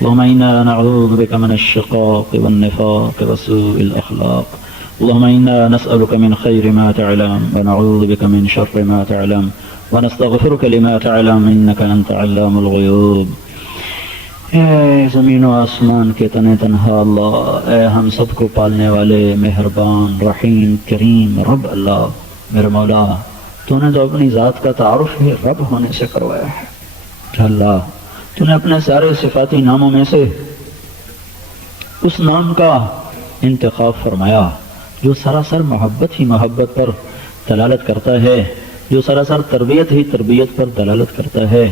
اللهم إنا نعوذ بك من الشقاق والنفاق وسوء الأخلاق. اللهم إنا نسألك من خير ما تعلم ونعوذ بك من شر ما تعلم ونستغفرك لما تعلم إنك أنت علام الغيوب. اے زمین و آسمان کے تنے تنہا اللہ، اے ہم سب کو پالنے والے مہربان رحیم کریم رب اللہ، میرے مولا تو نے تو اپنی ذات کا تعارف ہی رب ہونے سے کروایا ہے اللہ، تو نے اپنے سارے صفاتی ناموں میں سے اس نام کا انتخاب فرمایا جو سراسر محبت ہی محبت پر دلالت کرتا ہے، جو سراسر تربیت ہی تربیت پر دلالت کرتا ہے۔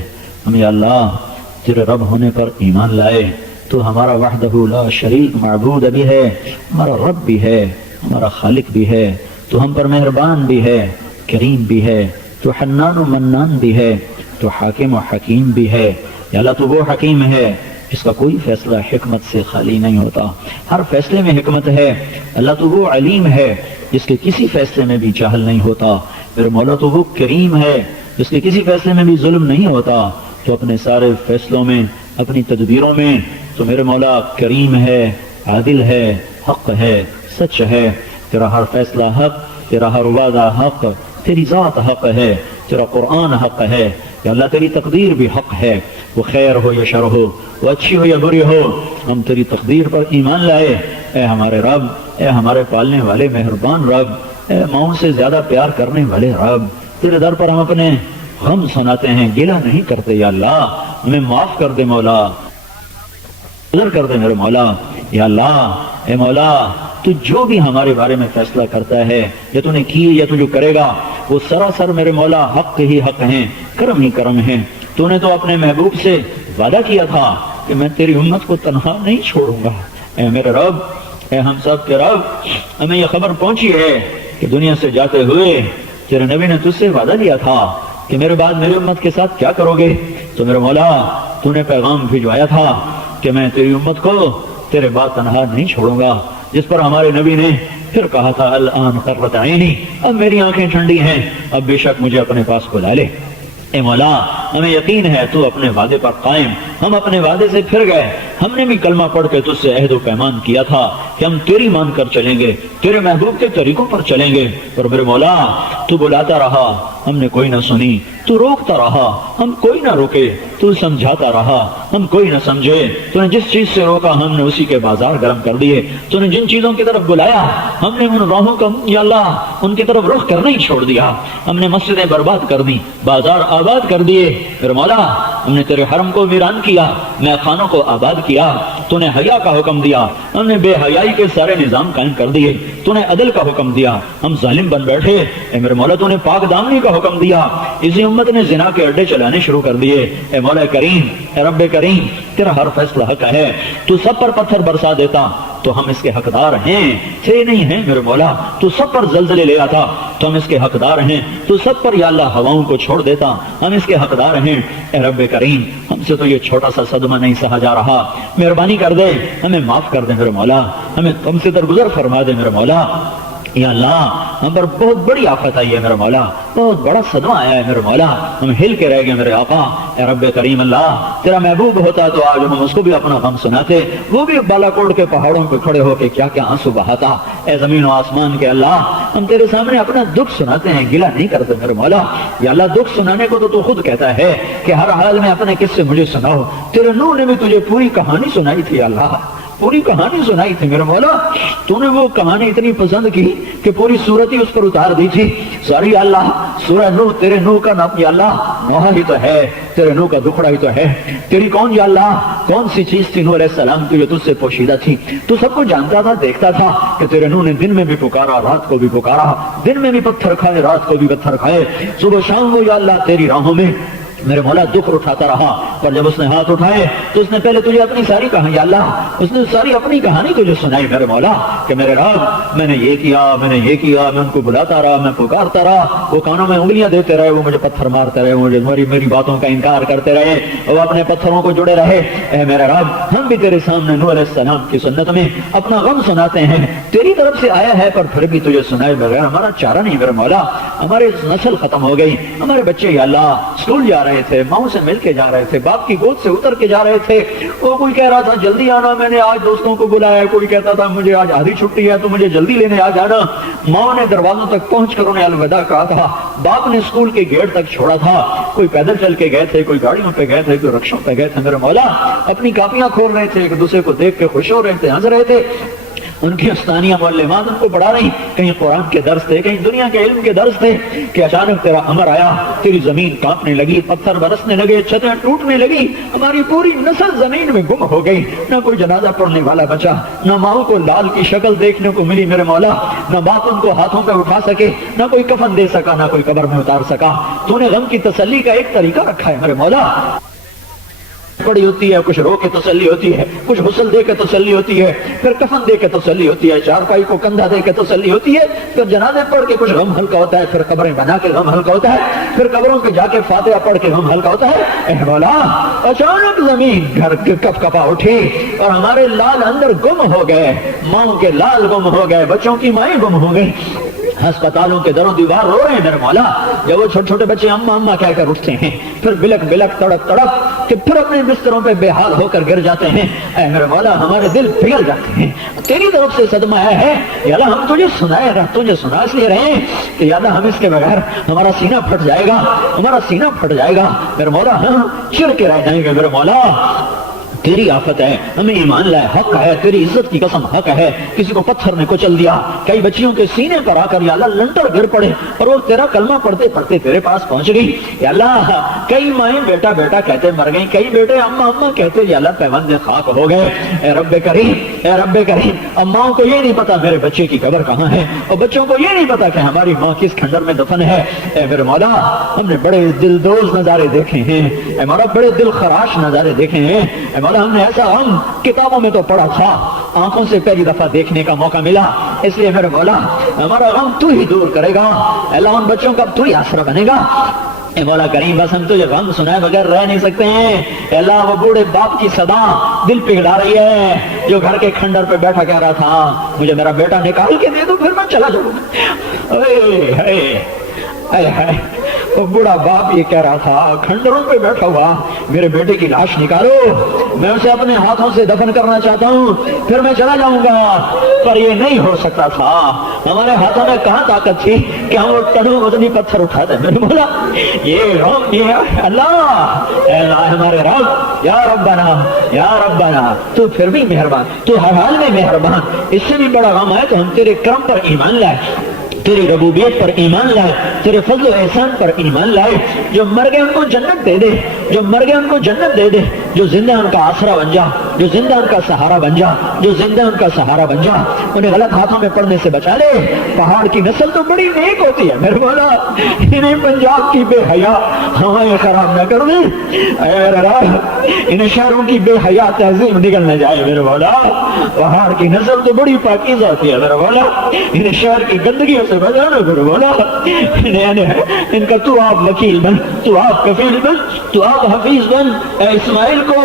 ہم یا اللہ تیرے رب ہونے پر ایمان لائے، تو ہمارا وحدہ لا شریک معبود بھی ہے، ہمارا رب بھی ہے، ہمارا خالق بھی ہے، تو ہم پر مہربان بھی ہے، کریم بھی ہے، تو حنان و منان بھی ہے، تو حاکم و حکیم بھی ہے۔ یا اللہ تو وہ حکیم ہے جس کا کوئی فیصلہ حکمت سے خالی نہیں ہوتا، ہر فیصلے میں حکمت ہے۔ اللہ تو وہ علیم ہے جس کے کسی فیصلے میں بھی جہل نہیں ہوتا۔ میرے مولا تو وہ کریم ہے جس کے کسی فیصلے میں بھی ظلم نہیں ہوتا، تو اپنے سارے فیصلوں میں اپنی تدبیروں میں تو میرے مولا کریم ہے، عادل ہے، حق ہے، سچ ہے۔ تیرا ہر فیصلہ حق، تیرا ہر وعدہ حق، تیری ذات حق ہے، تیرا قرآن حق ہے۔ یا اللہ تیری تقدیر بھی حق ہے، وہ خیر ہو یا شر ہو، وہ اچھی ہو یا بری ہو، ہم تیری تقدیر پر ایمان لائے۔ اے ہمارے رب، اے ہمارے پالنے والے مہربان رب، اے ماؤں سے زیادہ پیار کرنے والے رب، تیرے در پر ہم اپنے غم سناتے ہیں، گلہ نہیں کرتے۔ یا اللہ ہمیں معاف کر دے مولا، قدر کر دے میرے مولا۔ یا اللہ اے مولا تو جو بھی ہمارے بارے میں فیصلہ کرتا ہے، یا تو نے کی یا تو جو کرے گا، وہ سراسر میرے مولا حق ہی حق ہیں، کرم ہی کرم ہیں۔ تو نے تو اپنے محبوب سے وعدہ کیا تھا کہ میں تیری امت کو تنہا نہیں چھوڑوں گا۔ اے میرے رب، اے ہم سب کے رب، ہمیں یہ خبر پہنچی ہے کہ دنیا سے جاتے ہوئے تیرے نبی نے تجھ سے وعدہ لیا تھا کہ میرے بعد میری امت کے ساتھ کیا کرو گے۔ تو میرے مولا تو نے پیغام بھجوایا تھا کہ میں تیری امت کو تیرے بعد تنہا نہیں چھوڑوں گا، جس پر ہمارے نبی نے پھر کہا تھا الان قرۃ عینی، اب میری آنکھیں ٹھنڈی ہیں، اب بے شک مجھے اپنے پاس بلا لے۔ اے مولا ہمیں یقین ہے تو اپنے وعدے پر قائم، ہم اپنے وعدے سے پھر گئے۔ ہم نے بھی کلمہ پڑھ کے تجھ سے عہد و پیمان کیا تھا کہ ہم تیری مان کر چلیں گے، تیرے محبوب کے طریقوں پر چلیں گے، اور میرے مولا تو بلاتا رہا، ہم نے کوئی نہ سنی، تو روکتا رہا، ہم کوئی نہ روکے، تو سمجھاتا رہا، ہم کوئی نہ سمجھے۔ تو نے جس چیز سے روکا ہم نے اسی کے بازار گرم کر دیے، تو نے جن چیزوں کی طرف بلایا ہم نے ان راہوں کا یا اللہ ان کی طرف رخ کرنا ہی چھوڑ دیا۔ ہم نے مسجدیں برباد کر دی، بازار آباد کر دیے۔ پھر مولا ہم نے تیرے حرم کو ویران کیا، میں خانوں کو آباد کیا۔ تو نے حیا کا حکم دیا، ہم نے بے حیائی کے سارے نظام قائم کر دیے۔ تو نے عدل کا حکم دیا، ہم ظالم بن بیٹھے۔ اے میرے مولا تو نے پاک دامنی کا حکم دیا، اسی امت نے زنا کے اڈے چلانے شروع کر دیے۔ اے مولا کریم، اے رب کریم، تیرا ہر فیصلہ حق ہے، تو سب پر پتھر برسا دیتا تو ہم اس کے حقدار ہیں، تھے نہیں ہیں میرے مولا، تو سب پر زلزلے لے آتا تو ہم اس کے حقدار ہیں، تو سب پر یا اللہ ہواؤں کو چھوڑ دیتا، ہم اس کے حقدار ہیں۔ اے رب کریم، ہم سے تو یہ چھوٹا سا صدمہ نہیں سہا جا رہا، مہربانی کر دے، ہمیں معاف کر دے میرے مولا، ہمیں تم سے درگزر فرما دے میرے مولا۔ یا اللہ ہم پر بہت بڑی آفت آئی ہے میرے مولا، بہت بڑا صدمہ آیا ہے میرے مولا، ہم ہل کے رہ گئے میرے آقا۔ اے رب کریم اللہ تیرا محبوب ہوتا تو آج ہم اس کو بھی اپنا غم سناتے، وہ بھی بالا کوٹ کے پہاڑوں پہ کھڑے ہو کے کیا کیا آنسو بہاتا۔ اے زمین و آسمان کے اللہ، ہم تیرے سامنے اپنا دکھ سناتے ہیں، گلہ نہیں کرتے میرے مولا۔ یا اللہ دکھ سنانے کو تو خود کہتا ہے کہ ہر حال میں اپنے قصے مجھے سناؤ، تیرے نور نے بھی تجھے پوری کہانی سنائی تھی اللہ، پوری کہانی سنائی تھی میرے مولا۔ تو نے وہ کہانی اتنی پسند کی کہ پوری صورت ہی اس پر اتار دی تھی ساری۔ اللہ سورہ نوح، تیرے نوح کا نام یا اللہ نوح ہی تو ہے، تیرے نوح کا دکھڑا ہی تو ہے۔ تیری کون یا اللہ کون سی چیز تھی نوح علیہ السلام کی جو تجھ سے پوشیدہ تھی؟ تو سب کو جانتا تھا، دیکھتا تھا کہ تیرے نوح نے دن میں بھی پکارا، رات کو بھی پکارا، دن میں بھی پتھر کھائے، رات کو بھی پتھر کھائے، صبح شام وہ یا اللہ تیری راہوں میں میرے مولا دکھ اٹھاتا رہا۔ اور جب اس نے ہاتھ اٹھائے تو اس نے پہلے تجھے اپنی ساری کہانی یا اللہ اس نے ساری اپنی کہانی تجھے سنائی میرے مولا کہ میرے رب میں نے یہ کیا، میں نے یہ کیا، میں ان کو بلاتا رہا، میں پکارتا رہا، وہ کانوں میں انگلیاں دیتے رہے، وہ مجھے پتھر مارتے رہے، مجھے میری باتوں کا انکار کرتے رہے، وہ اپنے پتھروں کو جڑے رہے۔ اے میرے رب ہم بھی تیرے سامنے نوح علیہ السلام کی سنت میں اپنا غم سناتے ہیں، تیری طرف سے آیا ہے، پر پھر بھی تجھے سنائے بغیر ہمارا چارہ نہیں میرے مولا، ہماری نسل ختم ہو گئی، ہمارے بچے یا اللہ اسکول جا رہے تھے، ماؤں سے مل کے جا رہے تھے، باپ کی گود سے اتر کے جا رہے تھے، وہ کوئی کہہ رہا تھا جلدی آنا، میں نے آج دوستوں کو بلایا، کوئی کہتا تھا مجھے آج آدھی چھٹی ہے تو مجھے جلدی لینے آ جانا، ماں نے دروازوں تک پہنچ کر انہیں الوداع کہا تھا، باپ نے اسکول کے گیٹ تک چھوڑا تھا، کوئی پیدل چل کے گئے تھے، کوئی گاڑیوں پہ گئے تھے، کوئی رکشوں پہ گئے تھے میرے مولا، اپنی کاپیاں کھول رہے تھے، ایک دوسرے کو دیکھ کے خوش ہو رہے تھے، ہنس رہے تھے، ان کی استانیہ معلمات ان کو پڑھا رہی، کہیں قرآن کے درس تھے، کہیں دنیا کے علم کے درس تھے، کہ اچانک تیرا امر آیا، تیری زمین کانپنے لگی، پتھر برسنے لگے، چھتیں ٹوٹنے لگی، ہماری پوری نسل زمین میں گم ہو گئی، نہ کوئی جنازہ پڑھنے والا بچا، نہ ماؤں کو لال کی شکل دیکھنے کو ملی میرے مولا، نہ باپ ان کو ہاتھوں پہ اٹھا سکے، نہ کوئی کفن دے سکا، نہ کوئی قبر میں اتار سکا، تو نے غم کی تسلی کا ایک طریقہ رکھا ہے میرے مولا، پڑی ہوتی ہے، کچھ رو کے تسلی ہوتی ہے، کچھ غسل دے کے تسلی ہوتی ہے، پھر کفن دے کے تسلی ہوتی ہے، چارپائی کو کندھا دے کے تسلی ہوتی ہے، پھر جنازے پڑھ کے کچھ غم ہلکا ہوتا ہے، پھر قبریں بنا کے غم ہلکا ہوتا ہے، پھر قبروں پہ جا کے فاتحہ پڑھ کے غم ہلکا ہوتا ہے۔ اے مولا اچانک زمین گھر کپ کپا اٹھی اور ہمارے لال اندر گم ہو گئے، ماؤں کے لال گم ہو گئے، بچوں کی مائیں گم ہو گئی، ہسپتالوں کے دروں دیوار رو رہے ہیں میرے مولا، جب وہ چھوٹے چھوٹے بچے اماں اماں کہہ کر اٹھتے ہیں، پھر بلک بلک تڑپ تڑپ کہ پھر اپنے بستروں پہ بے حال ہو کر گر جاتے ہیں، اے میرے مولا ہمارے دل پگھل جاتے ہیں، تیری طرف سے صدمہ آیا ہے، یا اللہ ہم تجھے سنائے رہے، تجھے سنا اس لیے رہے کہ یا اللہ ہم اس کے بغیر ہمارا سینہ پھٹ جائے گا، ہمارا سینہ پھٹ جائے گا میرے مولا، ہم چڑ کے رہ جائیں گے میرے مولا، تیری آفت ہے، ہمیں ایمان لائے، حق ہے، تیری عزت کی قسم حق ہے، کسی کو پتھر نے کچل دیا، کئی بچیوں کے سینے پر آ کر یا اللہ لنٹر گر پڑے اور وہ تیرا کلمہ پڑھتے پڑھتے تیرے پاس پہنچ گئی، یا اللہ کئی مائیں بیٹا بیٹا کہتے مر گئی، کئی بیٹے اماں اماں کہتے یا اللہ پیوند خاک ہو گئے، اے رب کریم، اے رب کریم، اماؤں کو یہ نہیں پتا میرے بچے کی قبر کہاں ہے، اور بچوں کو یہ نہیں پتا کہ ہماری ماں کس کھنڈر میں دفن ہے، اے میرے مولا ہم نے بڑے دلدوز نظارے دیکھے ہیں، اے مولا بڑے دل خراش نظارے دیکھے ہیں، اے مولا ہم نے ایسا غم کتابوں میں تو پڑھا تھا، آنکھوں سے پہلی دفعہ دیکھنے کا موقع ملا، اس لیے میرے مولا ہمارا غم تو ہی دور کرے گا، اللہ ان بچوں کا تو ہی آسرا بنے گا، اے مولا کریم بس ہم تجھے غم سنائے بغیر رہ نہیں سکتے ہیں، اے اللہ وہ بوڑھے باپ کی صدا دل پگھلا رہی ہے، جو گھر کے کھنڈر پہ بیٹھا کہہ رہا تھا مجھے میرا بیٹا نکال کے دے دو پھر میں چلا جاؤں، وہ بوڑھا باپ یہ کہہ رہا تھا کھنڈروں پہ بیٹھا ہوا میرے بیٹے کی لاش نکالو، میں اسے اپنے ہاتھوں سے دفن کرنا چاہتا ہوں پھر میں چلا جاؤں گا، پر یہ نہیں ہو سکتا تھا، ہمارے ہاتھوں میں کہاں طاقت تھی کہ ہم وہ ٹنوں وزنی پتھر اٹھا دیں، میں نے بولا یہ رب یہ اللہ، اے ہمارے رب یا ربنا تو پھر بھی مہربان، تو ہر حال میں مہربان، اس سے بھی بڑا غم ہے تو ہم تیرے کرم پر ایمان لائے، تیری ربوبیت پر ایمان لائے، تیرے فضل و احسان پر ایمان لائے، جو مر گئے ان کو جنت دے دے، جو مر گئے ان کو جنت دے دے، جو زندہ ان کا آسرا بن جا، جو زندہ ان کا سہارا بن جا، جو زندہ ان کا سہارا بن جا، انہیں غلط ہاتھوں میں پڑنے سے بچا لے، پہاڑ کی نسل تو بڑی نیک ہوتی ہے میرے مولا، انہیں پنجاب کی بے حیا ہوائیں خراب نہ کر دے، اے رب انہیں شہروں کی بے حیا تہذیب نکل نہ جائے میرے مولا، پہاڑ کی نسل تو بڑی پاکیزہ ہوتی ہے میرے مولا، انہیں شہر کی گندگیوں سے بچانا میرے مولا، ان کا تو آپ وکیل بن، تو آپ کفیل بن، تو آپ حفیظ بن، اے اسماعیل کو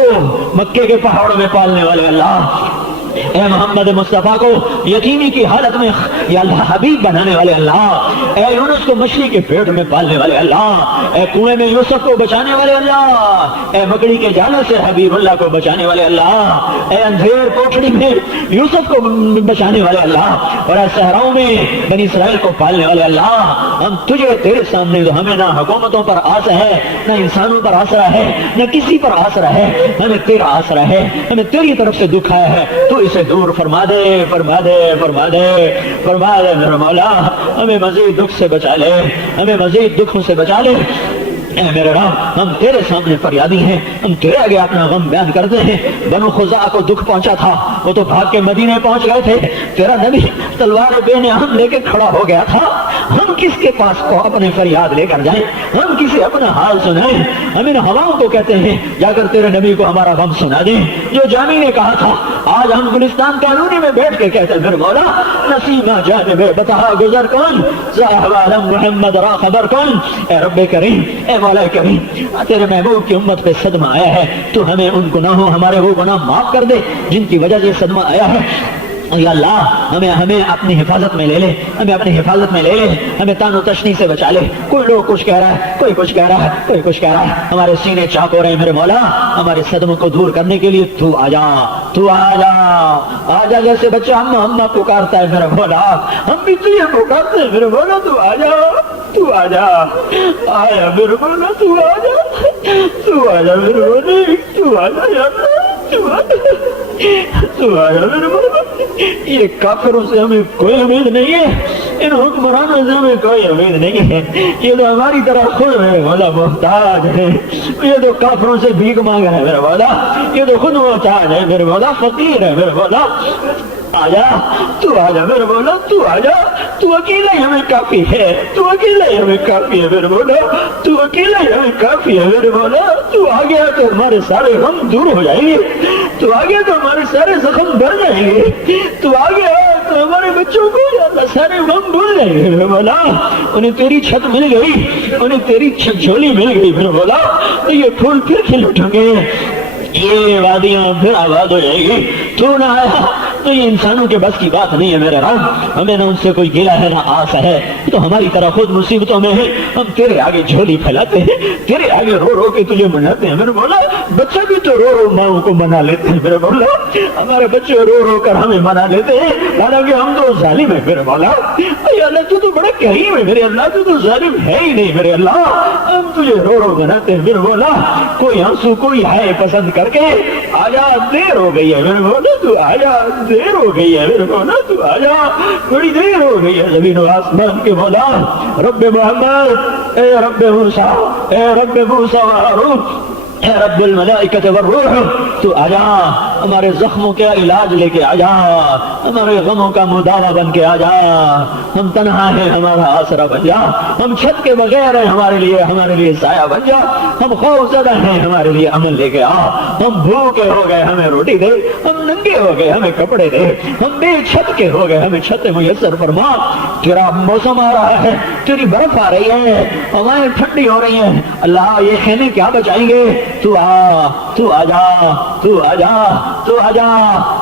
مکے کے پہاڑوں میں پالنے والے اللہ، اے محمد مصطفیٰ کو یتیمی کی حالت میں یا اللہ حبیب بنانے والے اللہ، اے یونس کو مچھلی کے پیٹ میں پالنے والے اللہ، اے کنویں میں یوسف کو بچانے والے اللہ، اے مکڑی کے جالوں سے حبیب اللہ کو بچانے والے اللہ، اے اندھیر کوٹڑی میں یوسف کو بچانے والے اللہ، اور اے صحراؤں میں بنی اسرائیل کو پالنے والے اللہ، ہم تجھے تیرے سامنے تو ہمیں نہ حکومتوں پر آسرا ہے، نہ انسانوں پر آسرا ہے، نہ کسی پر آسرا ہے، ہمیں تیرا آسرا ہے، ہمیں تیری طرف سے دکھ آیا ہے، تو اسے دور فرما دے فرما دے فرما دے فرما دے میرے مولا، ہمیں مزید دکھ سے بچا لے، ہمیں مزید دکھوں سے بچا لے، اے میرے رب ہم تیرے سامنے فریادی ہیں، ہم تیرے آگے اپنا غم بیان کرتے ہیں، بنو خزاعہ کو دکھ پہنچا تھا، وہ تو بھاگ کے مدینے پہنچ گئے تھے، تیرا نبی تلوار بے نعام لے کے کھڑا ہو گیا تھا، ہم کس کے پاس کو اپنے فریاد لے کر جائیں، ہم کسی اپنا حال سنائیں، ہم ان ہواؤں کو کہتے ہیں جا کر تیرے نبی کو ہمارا غم سنا دیں، جو جامی نے کہا تھا آج ہم گلستان قانونی میں بیٹھ کے کہتے ہیں پھر مولا نسیمہ جانب بتہا گزر کن صاحب عالم محمد را خبر کن، اے رب کریم، اے مولا کریم، تیرے محبوب کی امت پہ صدمہ آیا ہے، تو ہمیں ان گناہوں ہمارے وہ گناہ معاف کر دے جن کی وجہ سے صدمہ آیا ہے، اور یا اللہ ہمیں اپنی حفاظت میں لے لے، ہمیں اپنی حفاظت میں لے لے، ہمیں تان و تشنی سے بچا لے۔ کوئی لوگ کچھ کہہ رہا ہے، کوئی کچھ کہہ رہا ہے، کوئی کچھ کہہ رہا ہے، ہمارے سینے چاک ہو رہے ہیں میرے مولا، ہمارے صدموں کو دور کرنے کے لیے تو آ جا، تو آ جا، آ جا۔ جیسے بچہ ہم پکارتا ہے میرے مولا، ہم بھی تجھے پکارتے ہیں میرے مولا، تو آ جا، تو آ جا، آیا میرے مولا، تو آ جا، تو آ جا میرے مولا، تو آ جا یا اللہ، تو آ جا، تو آ جا میرے مولا۔ یہ کافروں سے ہمیں کوئی امید نہیں ہے، ان حکمرانوں سے ہمیں کوئی امید نہیں ہے، یہ تو ہماری طرح خود میرے مولا محتاج ہے، یہ تو کافروں سے بھیک مانگ رہے ہیں میرے مولا، یہ تو خود محتاج ہے میرے مولا، فقیر ہے میرے مولا۔ آ جا، تو آ جا میرے مولا، تو آ جا، تو اکیلا ہی ہمیں کافی ہے، تو اکیلا ہی ہمیں کافی ہے میرے مولا، تو اکیلا ہی ہمیں کافی ہے میرے مولا۔ تو آ گیا تو ہمارے سارے غم دور ہو جائیں گے، تو آ گیا تو ہمارے سارے زخم بھر جائیں گے، تو آ گیا تو ہمارے بچوں کو یا اللہ سارے غم بھول جائیں گے میرے مولا۔ انہیں تیری چھت مل گئی، انہیں تیری جھولی مل گئی میرے مولا، تو یہ پھول پھر کھل اٹھیں گے، یہ وادیاں پھر آباد ہو جائے گی۔ تو نہ آیا تو یہ انسانوں کے بس کی بات نہیں ہے میرے رب، ہمیں نہ ان سے کوئی گلہ ہے نہ آس ہے، تو ہماری طرح خود مصیبتوں میں ہے، ہم تیرے آگے جھولی پھیلاتے ہیں، تیرے آگے رو رو کے تجھے مناتے ہیں میرے مولا۔ بچہ بھی تو رو رو ماں کو منا لیتے ہیں میرے مولا، ہمارے بچے رو رو کر ہمیں منا لیتے ہیں، حالانکہ ہم تو ظالم ہیں میرے مولا۔ اے اللہ تو بڑا کریم ہے میرے اللہ، تو ظالم ہے ہی نہیں میرے اللہ، ہم تجھے رو رو مناتے ہیں میرے مولا۔ کوئی آنسو کوئی ہے پسند کر کے آجا، دیر ہو گئی ہے میرے مولا، تو آجا، دیر ہو گئی ہے میرے مولا، تو آجا، بڑی دیر ہو گئی ہے زمین و آسمان کے مولا۔ رب محمد، اے رب موسیٰ، اے رب موسیٰ و ہارون، اے رب الملائکۃ والروح، تو آجا، ہمارے زخموں کے علاج لے کے آجا، ہمارے غموں کا مداوا بن کے آجا۔ ہم تنہا ہیں، ہمارا آسرا بن جا، ہم چھت کے بغیر ہیں، ہمارے لیے سایہ بن جا، ہم خوف زدہ ہیں، ہمارے لیے امن لے کے آ، ہم بھوکے ہو گئے ہمیں روٹی دے، ہم ننگے ہو گئے ہمیں کپڑے دے، ہم بے چھت کے ہو گئے ہمیں چھت میسر فرما۔ تیرا موسم آ رہا ہے، تیری برف آ رہی ہے، ہوائیں ٹھنڈی ہو رہی ہیں، اللہ یہ خیمے کیا بچائیں گے؟ تو آ، تو آ جا، تو آ جا، تو آ جا،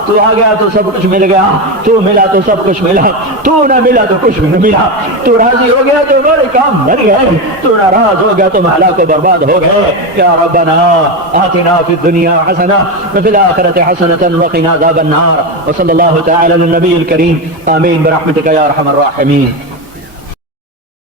تو آ گیا تو سب کچھ مل گیا، تو ملا تو سب کچھ ملا، تو نہ ملا تو کچھ بھی نہ ملا، تو راضی ہو گیا تو بڑے کام بن گئے، تو ناراض ہو گیا تو ہلاک و برباد ہو گئے۔ یا ربنا آتنا فی الدنیا حسنہ وفی الآخرۃ حسنۃ وقنا عذاب النار، وصلی اللہ تعالی علی النبی الکریم، آمین برحمتک یا ارحم الراحمین۔